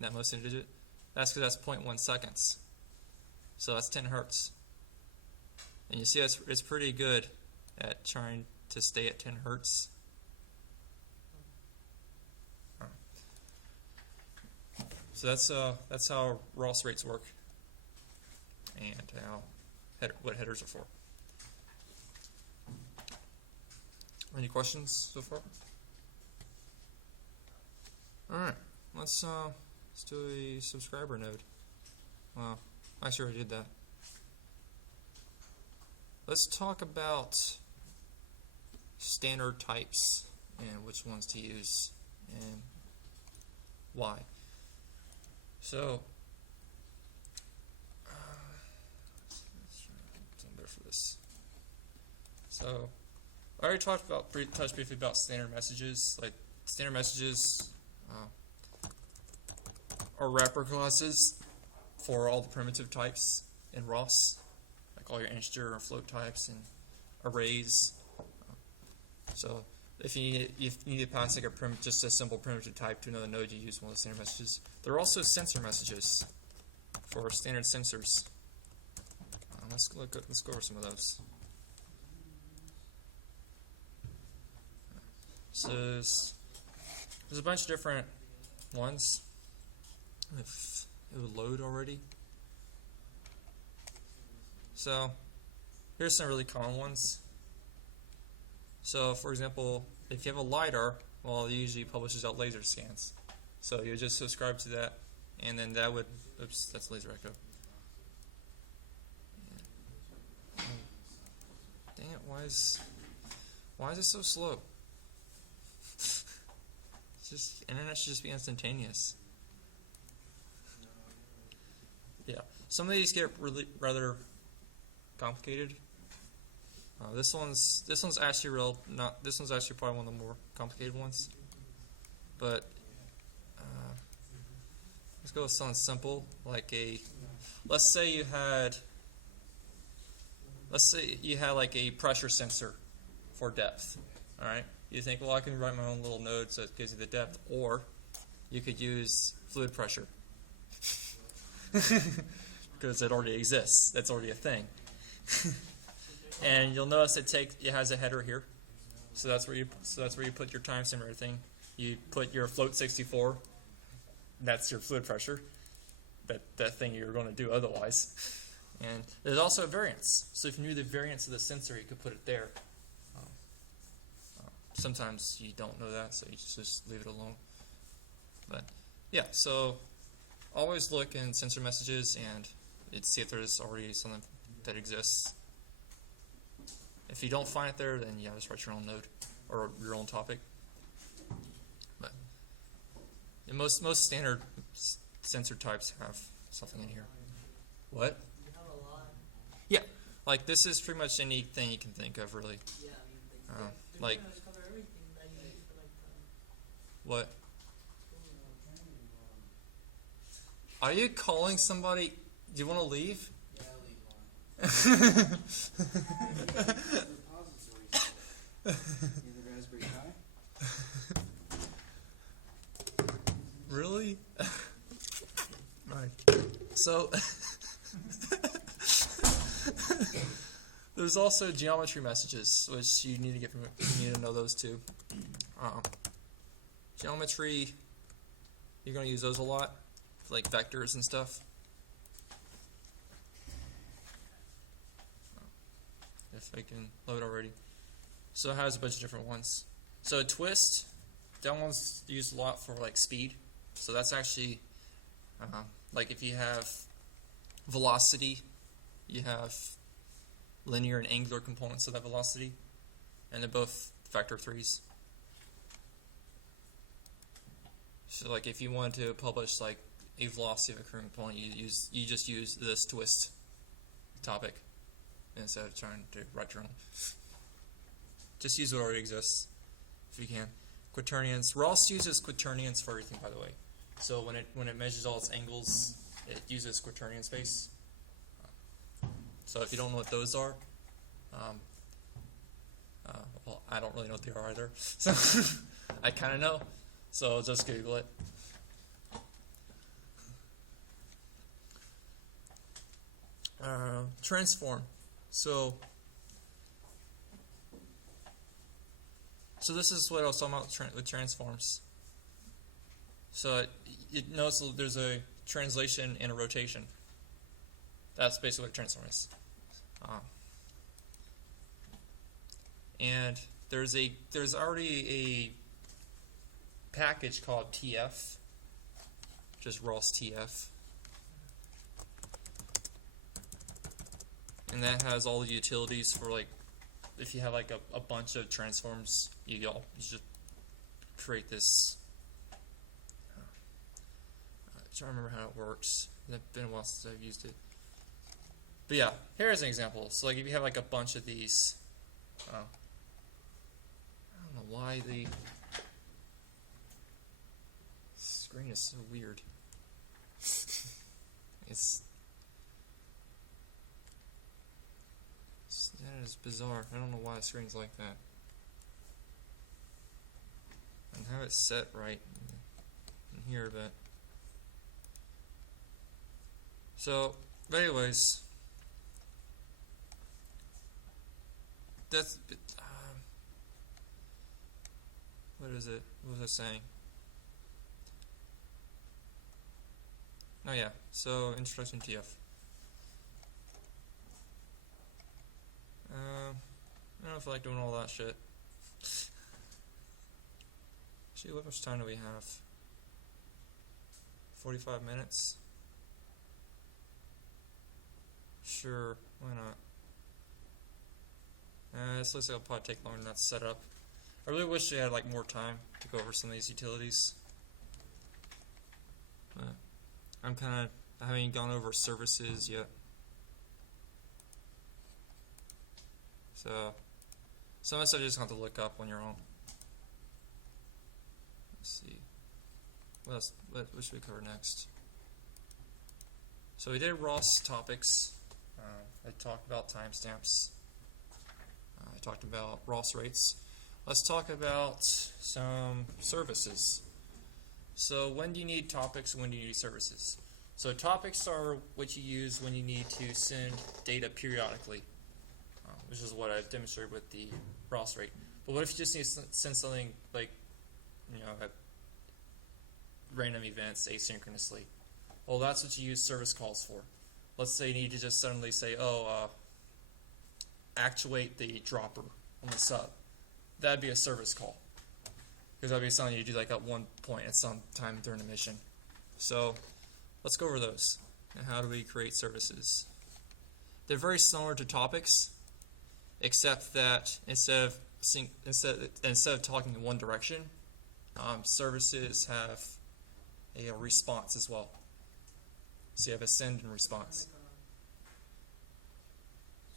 that most digit, that's because that's 0.1 seconds. So that's 10 hertz. And you see it's pretty good at trying to stay at 10 hertz. So that's how ROS rates work, and what headers are for. Any questions so far? All right, let's do a subscriber node. Well, I sure did that. Let's talk about standard types and which ones to use and why. So, there for this. So, I already touched briefly about standard messages. Like standard messages are wrapper classes for all the primitive types in ROS, like all your integer and float types and arrays. So, if you need to pass like just a simple primitive type to another node, you use one of the standard messages. There are also sensor messages for standard sensors. Let's go over some of those. So there's a bunch of different ones. If it would load already. So here's some really common ones. So for example, if you have a LiDAR, well, it usually publishes out laser scans. So you just subscribe to that, and then that would, oops, that's laser echo. Dang it, why is it so slow? Internet should just be instantaneous. Yeah, some of these get rather complicated. This one's actually this one's actually probably one of the more complicated ones. But let's go with something simple, like let's say you had like a pressure sensor for depth. All right, you think, well, I can write my own little node so it gives you the depth, or you could use fluid pressure because it already exists. That's already a thing. And you'll notice it has a header here, so that's where you put your timestamp and everything. You put your float 64. That's your fluid pressure. That thing you're going to do otherwise. And there's also a variance. So if you knew the variance of the sensor, you could put it there. Sometimes you don't know that, so you just leave it alone. But yeah, so always look in sensor messages and see if there's already something that exists. If you don't find it there, then yeah, just write your own node or your own topic. But most standard sensor types have something in here. What? You have a lot. Yeah, like this is pretty much anything you can think of, really. Yeah, I mean, they Like pretty much cover everything that you use for like what? Are you calling somebody? Do you want to leave? Yeah, leave one. Repository stuff. Either Raspberry Pi. Really? Right. So there's also geometry messages, which you need to know those too. Geometry, you're going to use those a lot, like vectors and stuff. If I can load already. So it has a bunch of different ones. So a twist, that one's used a lot for like speed. So that's actually like if you have velocity, you have linear and angular components of that velocity, and they're both factor 3s. So like if you wanted to publish like a velocity of a current component, you just use this twist topic instead of trying to write your own. Just use what already exists if you can. Quaternions. ROS uses quaternions for everything, by the way. So when it measures all its angles, it uses quaternion space. So if you don't know what those are, well, I don't really know what they are either. So I kind of know. So just Google it. Transform. So this is what I was talking about with transforms. So it notice there's a translation and a rotation. That's basically what a transform is. And there's already a package called TF, just ROS TF, and that has all the utilities for like if you have like a bunch of transforms, you just create this. I'm trying to remember how it works. It's been a while since I've used it. But yeah, here's an example. So like if you have like a bunch of these, I don't know why the screen is so weird. That is bizarre. I don't know why the screen's like that. I can have it set right in here, but so. But anyways, that's what is it? What was I saying? Oh yeah. So introduction TF. I don't know if I like doing all that shit. Actually, how much time do we have? 45 minutes? Sure, why not? This looks like it'll probably take longer than that to set up. I really wish we had like more time to go over some of these utilities. But I haven't gone over services yet. So some of this I just have to look up on your own. Let's see. What else? What should we cover next? So we did ROS topics. I talked about timestamps. I talked about ROS rates. Let's talk about some services. So when do you need topics and when do you need services? So topics are what you use when you need to send data periodically, which is what I've demonstrated with the ROS rate. But what if you just need to send something like, at random events asynchronously? Well, that's what you use service calls for. Let's say you need to just suddenly say, actuate the dropper on the sub. That'd be a service call, because that'd be something you do like at one point at some time during the mission. So let's go over those and how do we create services. They're very similar to topics, except that instead of talking in one direction, services have a response as well. So you have a send and response.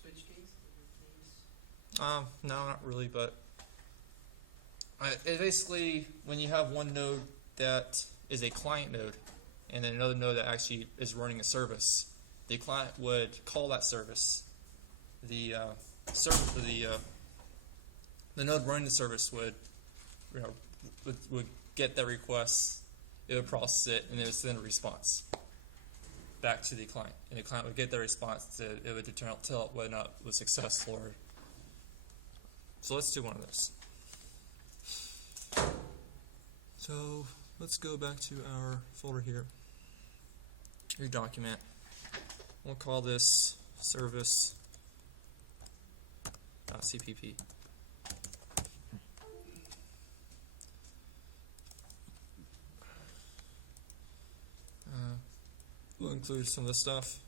Like switch case? No, not really, but it basically, when you have one node that is a client node and then another node that actually is running a service, the client would call that service. The node running the service would get that request, it would process it, and it would send a response back to the client. And the client would get the response, it would tell it whether or not it was successful. So let's do one of those. So let's go back to our folder here, your document. We'll call this service.cpp. We'll include some of the stuff.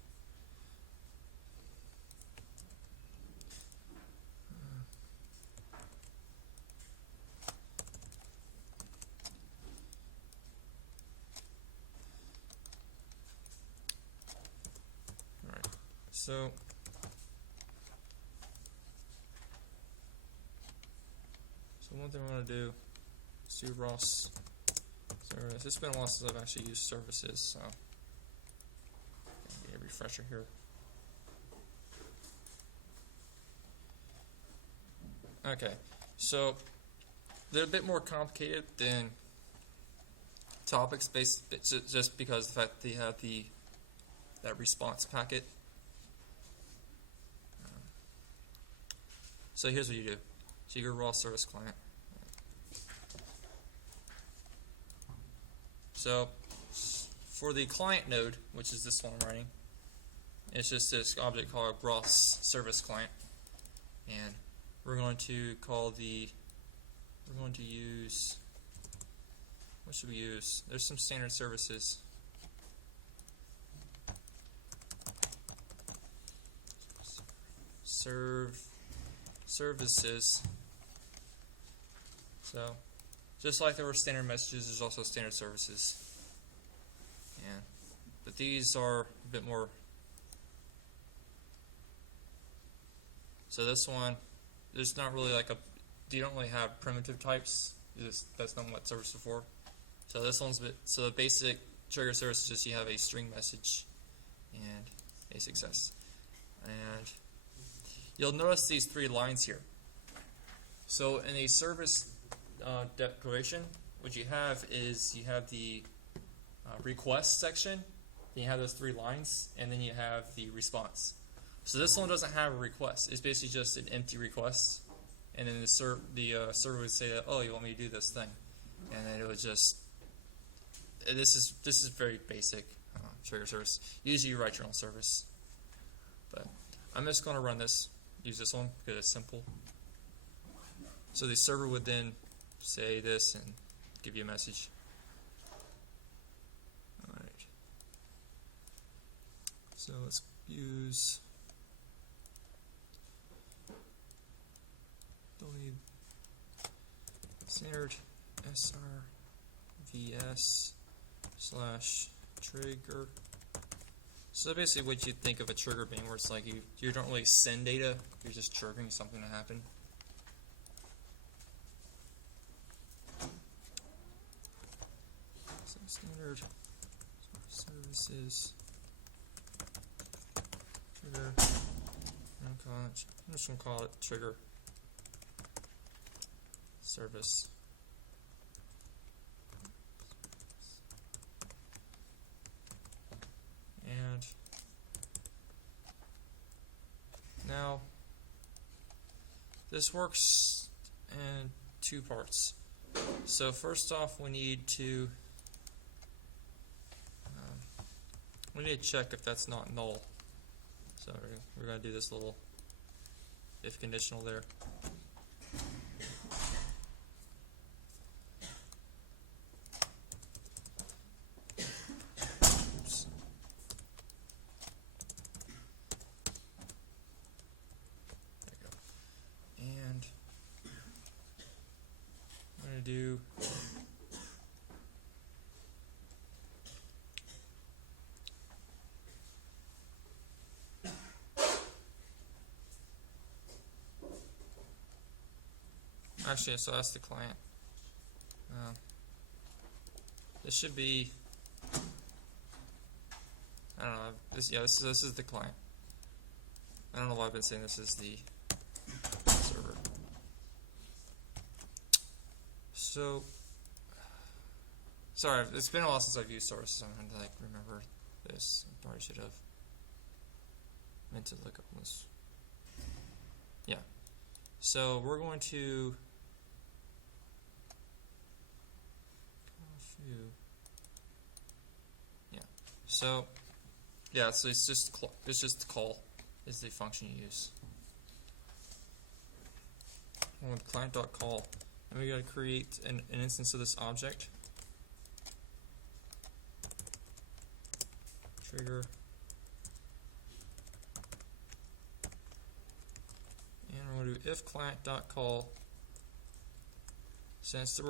Alright, so one thing I want to do is do ROS service. It's been a while since I've actually used services, so a refresher here. Okay, so they're a bit more complicated than topics, just because of the fact that they have that response packet. So here's what you do. So you go raw service client. So for the client node, which is this one I'm writing, it's just this object called ROS service client, and we're going to use, what should we use? There's some standard services. Services. So just like there were standard messages, there's also standard services. But these are a bit more. So this one, there's not really like you don't really have primitive types. That's not what service is for. So this one's so the basic trigger service is just you have a string message and a success. And you'll notice these 3 lines here. So in a service declaration, what you have is you have the request section, then you have those 3 lines, and then you have the response. So this one doesn't have a request. It's basically just an empty request, and then the server would say that, oh, you want me to do this thing, and then it would just. This is very basic trigger service. Usually you write your own service, but I'm just going to run this. Use this one because it's simple. So the server would then say this and give you a message. Alright. So let's use. Don't need standard srvs/trigger So basically what you think of a trigger being, where it's like you don't really send data, you're just triggering something to happen. So standard services trigger. I'm just gonna call it trigger service. And now this works in two parts. So first off, we need to check if that's not null. So we're going to do this little if conditional there. Oops. There you go. And I'm going to do actually, so that's the client. This should be, I don't know. This is the client. I don't know why I've been saying this is the server. So, sorry, it's been a while since I've used Source, so I'm going to remember this. I probably should have meant to look up this. Yeah. So we're going to So it's just call is the function you use. With client.call, and we got to create an instance of this object. Trigger. And we're going to do if client.call. Since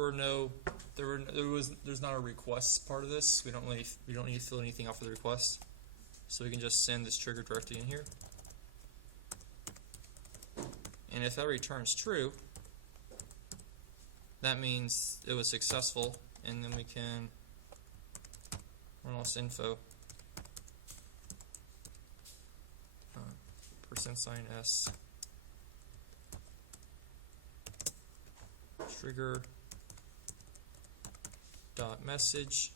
there's not a request part of this, we don't need to fill anything out for the request, so we can just send this trigger directly in here. And if that returns true, that means it was successful, and then we can run this info %s trigger dot message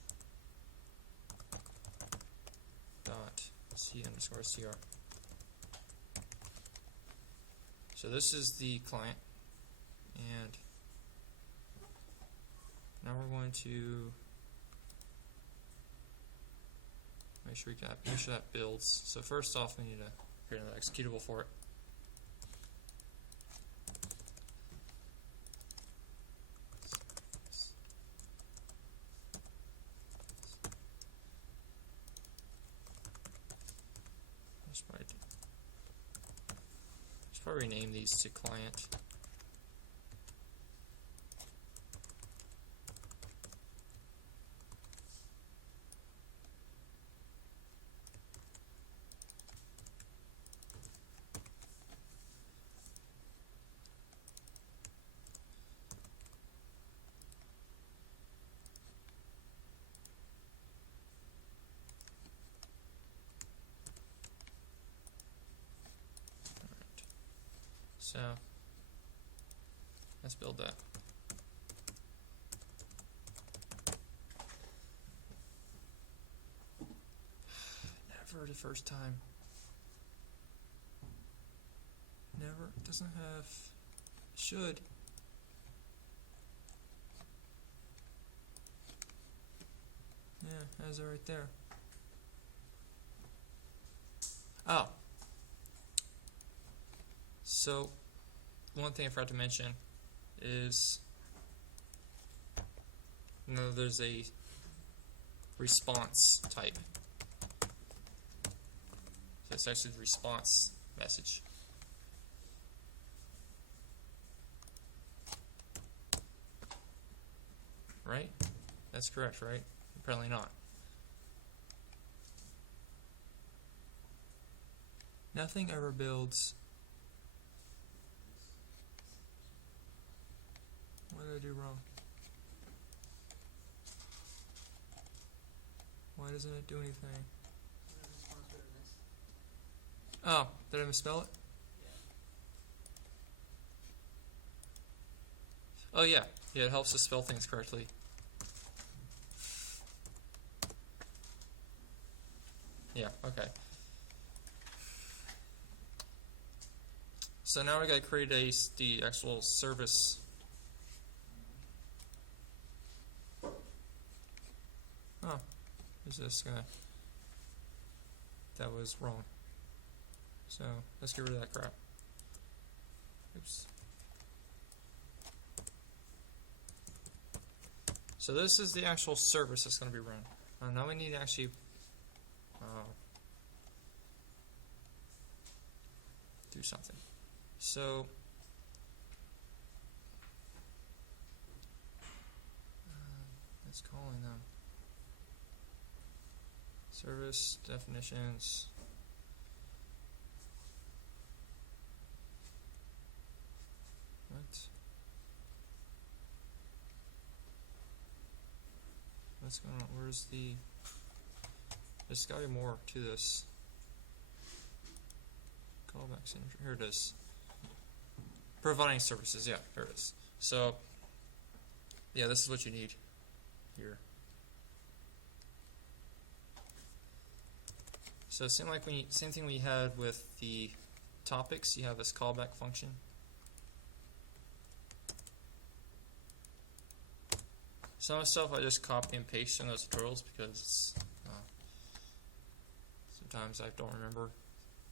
dot c_cr. So this is the client, and now we're going to make sure that builds. So first off, we need to create an executable for it. Probably rename these to client. So let's build that. Never the first time. Never. It doesn't have. Should. Yeah, has it right there. Oh. So, one thing I forgot to mention is, there's a response type. So it's actually the response message. Right? That's correct, right? Apparently not. Nothing ever builds. What did I do wrong? Why doesn't it do anything? Oh, did I misspell it? Oh yeah, yeah, it helps us spell things correctly. Yeah, okay. So now we gotta create the actual service. Oh, is this guy? That was wrong. So let's get rid of that crap. Oops. So this is the actual service that's going to be run. Now we need to actually do something. So it's calling them service definitions. What? What's going on? Where's the... There's got to be more to this. Callback signature. Here it is. Providing services. Yeah, here it is. So, yeah, this is what you need here. So, same thing we had with the topics. You have this callback function. Some of the stuff I just copy and paste in those tutorials because sometimes I don't remember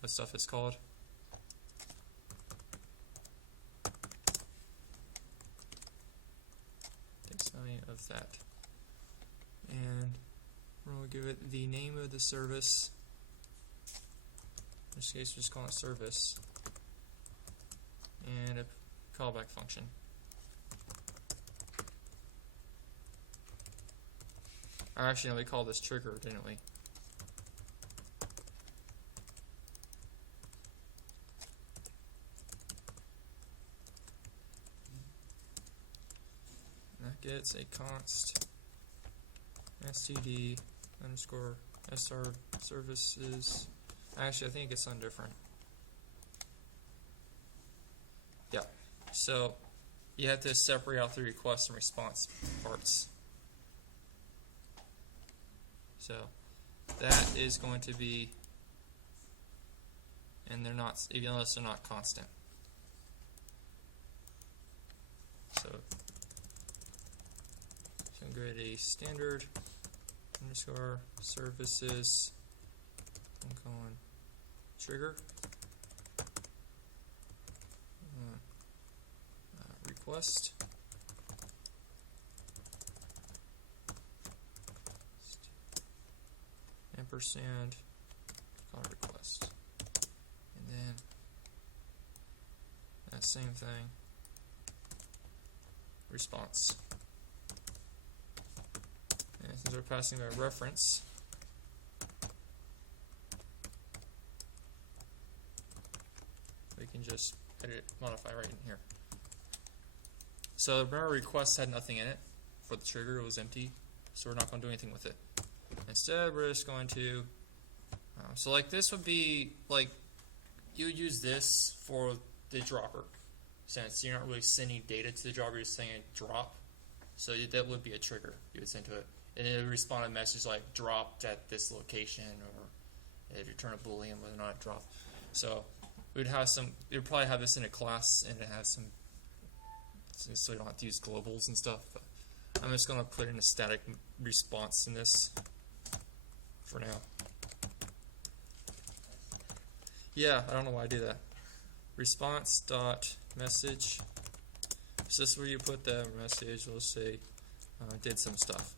what stuff is called. Take something of that. And we're going to give it the name of the service. In this case, we're just calling it service. And a callback function. Or actually, no, we called this trigger, didn't we? And that gets a const std underscore sr services. Actually, I think it's something different. Yeah. So you have to separate out the request and response parts. So that is going to be, and they're not, even though they're not constant. So create a standard underscore services. I'm calling trigger. Request. Ampersand, call request, and then that same thing, response. And since we're passing by reference, we can just edit, modify right in here. So remember, request had nothing in it for the trigger; it was empty, so we're not going to do anything with it. Instead, we're just going to, so like this would be, like, you would use this for the dropper, since you're not really sending data to the dropper, you're just saying drop. So that would be a trigger you would send to it. And it would respond to a message like dropped at this location, or it return a boolean whether or not it dropped. So we'd have some, you'd probably have this in a class, and it has some, so you don't have to use globals and stuff. But I'm just going to put in a static response in this for now. Yeah, I don't know why I do that. Response dot message. So this is where you put the message. Let's say did some stuff.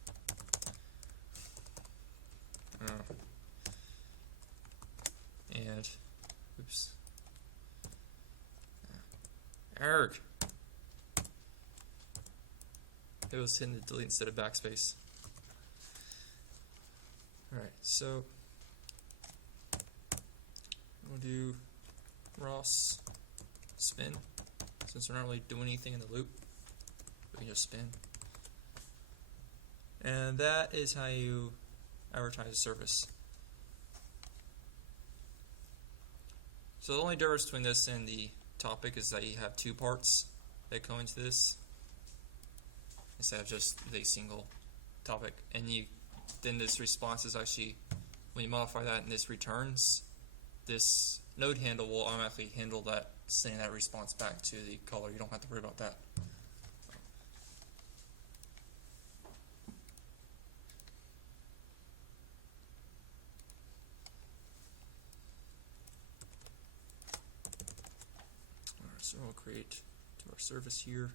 And oops. Erg. It was hitting the delete instead of backspace. Alright, so we'll do ROS spin. Since we're not really doing anything in the loop, we can just spin. And that is how you advertise a service. So the only difference between this and the topic is that you have two parts that go into this instead of just the single topic. And then this response is actually, when you modify that and this returns, this node handle will automatically handle that, sending that response back to the caller. You don't have to worry about that. Alright, so we'll create to our service here.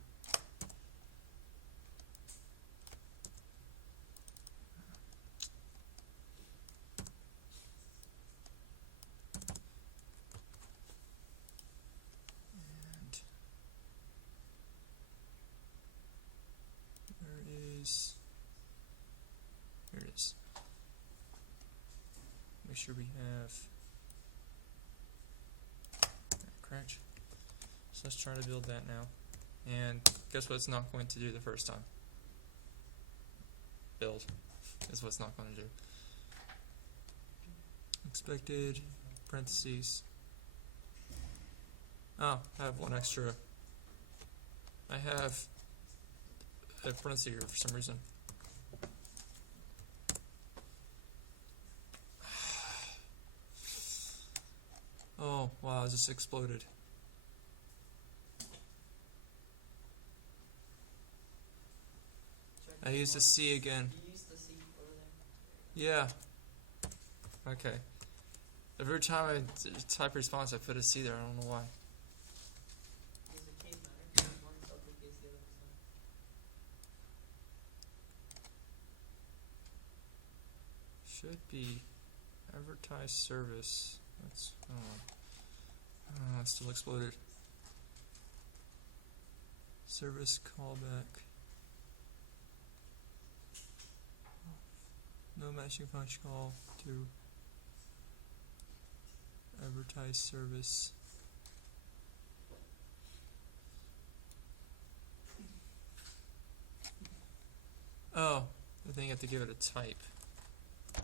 Here it is. Make sure we have correct. So let's try to build that now. And guess what it's not going to do the first time? Build is what it's not going to do. Expected parentheses. Oh, I have one extra. I have a parenthesis here for some reason. Oh, wow, it just exploded. I used a C again. You used the C over there. Yeah. Okay. Every time I type response, I put a C there. I don't know why. Does the case matter? One's uppercase, the other one's not. Should be advertise service. That's it still exploded. Service callback. No matching function call to advertise service. Oh, I think you have to give it a type. I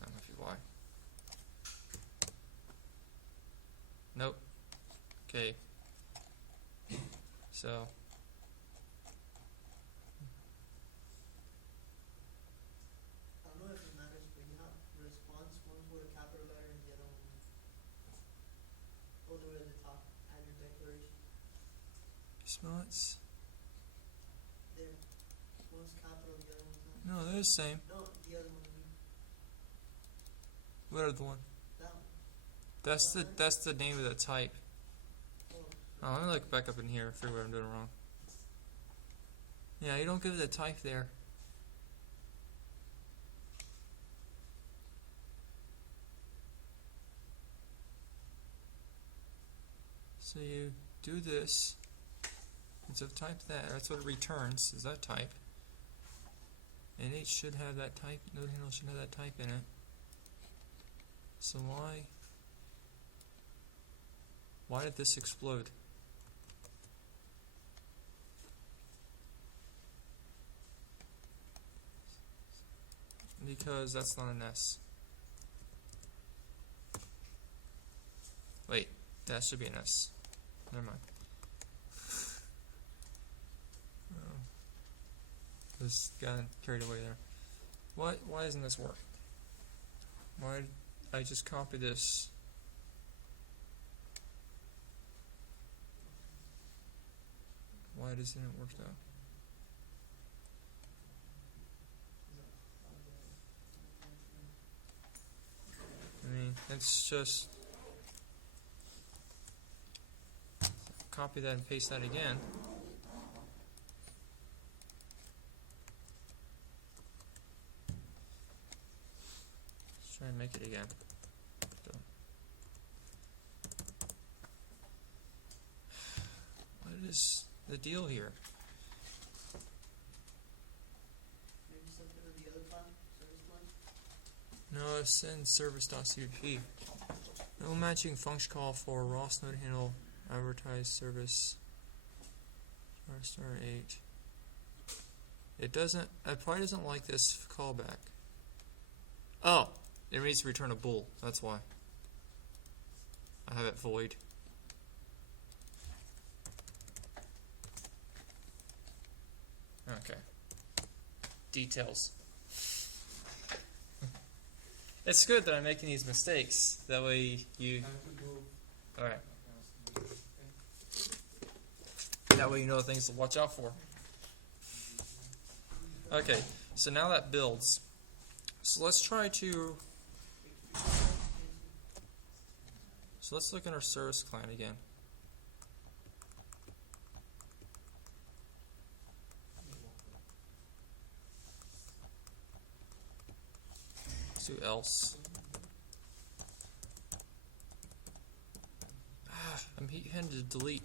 don't know if you why. Nope. Okay. So I don't know if it matters, but you have response, one's with a capital letter and the other one all the way at the top, add your declaration. response. There. One's capital, the other one's not. No, they're the same. No, the other one, I mean. What other one? That one. That's the name of the type. Oh. Oh, let me look back up in here, figure what I'm doing wrong. Yeah, you don't give it a type there. So you do this. Instead of type that, that's what it returns, is that type. And it should have that type, node handle should have that type in it. So why did this explode? Because that's not an S. Wait, that should be an S. Never mind. Just got carried away there. Why doesn't this work? Why did I just copy this? Why doesn't it work though? I mean, it's just copy that and paste that again. Let's try and make it again. Why did it is the deal here? Maybe something on the other file, service one. No, it's in service.cpp. No matching function call for ROS node handle advertise service star 8. It probably doesn't like this callback. Oh, it needs to return a bool. That's why. I have it void. Okay. Details. It's good that I'm making these mistakes. That way you. Alright. That way you know things to watch out for. Okay, so now that builds. So let's try to. So let's look at our service client again. Let's do else. I'm hitting to delete.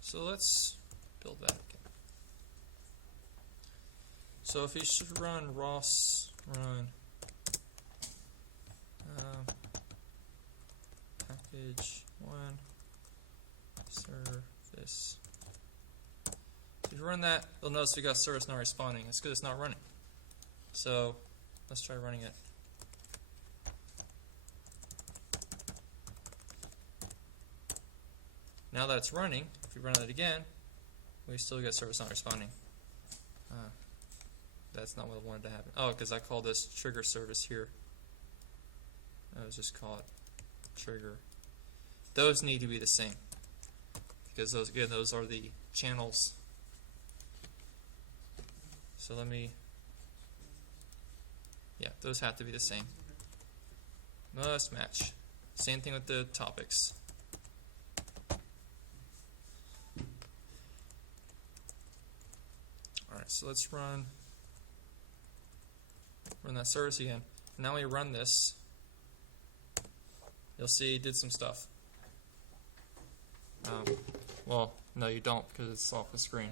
So let's build that again. So if you should run ROS run package 1 service. If you run that, you'll notice we got service not responding. It's because it's not running. So let's try running it. Now that it's running, if we run it again, we still get service not responding. That's not what I wanted to happen. Oh, because I call this trigger service here. I was just call it trigger. Those need to be the same because those are the channels. So those have to be the same. Must match. Same thing with the topics. Alright, so let's run that service again. Now we run this. You'll see it did some stuff. Well, no you don't because it's off the screen.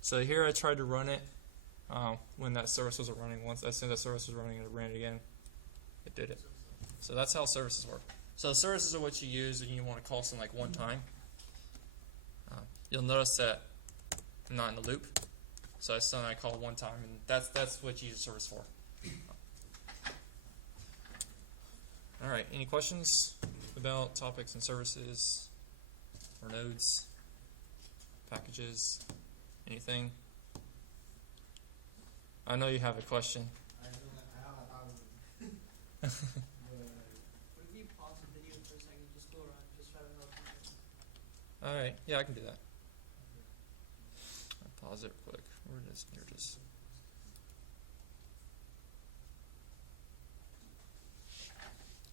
So here I tried to run it when that service wasn't running once. As soon as that service was running, it ran it again. It did it. So that's how services work. So services are what you use when you want to call something like one time. You'll notice that I'm not in the loop. So that's something I call one time, and that's what you use a service for. Alright, any questions about topics and services or nodes, packages, anything? I know you have a question. I have a thousand. What if you pause the video for a second, just go around, just try to help you. Alright, yeah, I can do that. I'll pause it real quick. Where it is? Here it is.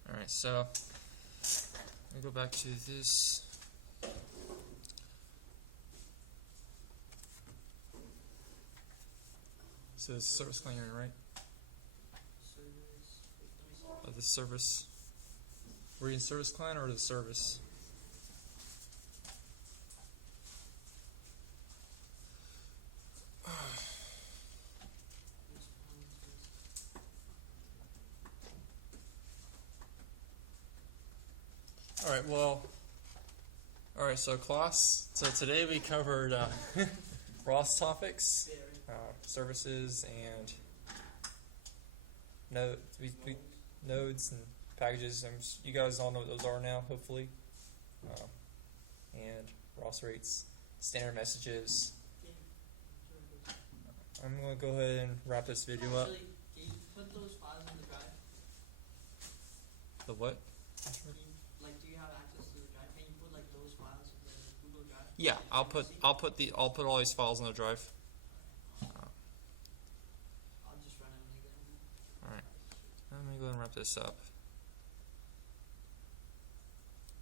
Alright, so let me go back to this. So it's service client, right? Service. Of the service. Were you in service client or the service? Alright, so class. So today we covered ROS topics, services, and nodes and packages. You guys all know what those are now, hopefully. And ROS rates, standard messages. I'm going to go ahead and wrap this video up. Actually, can you put those files in the drive? The what? Can you Yeah, I'll put all these files in the drive. I'll just run it when I get home. All right. Let me go ahead and wrap this up.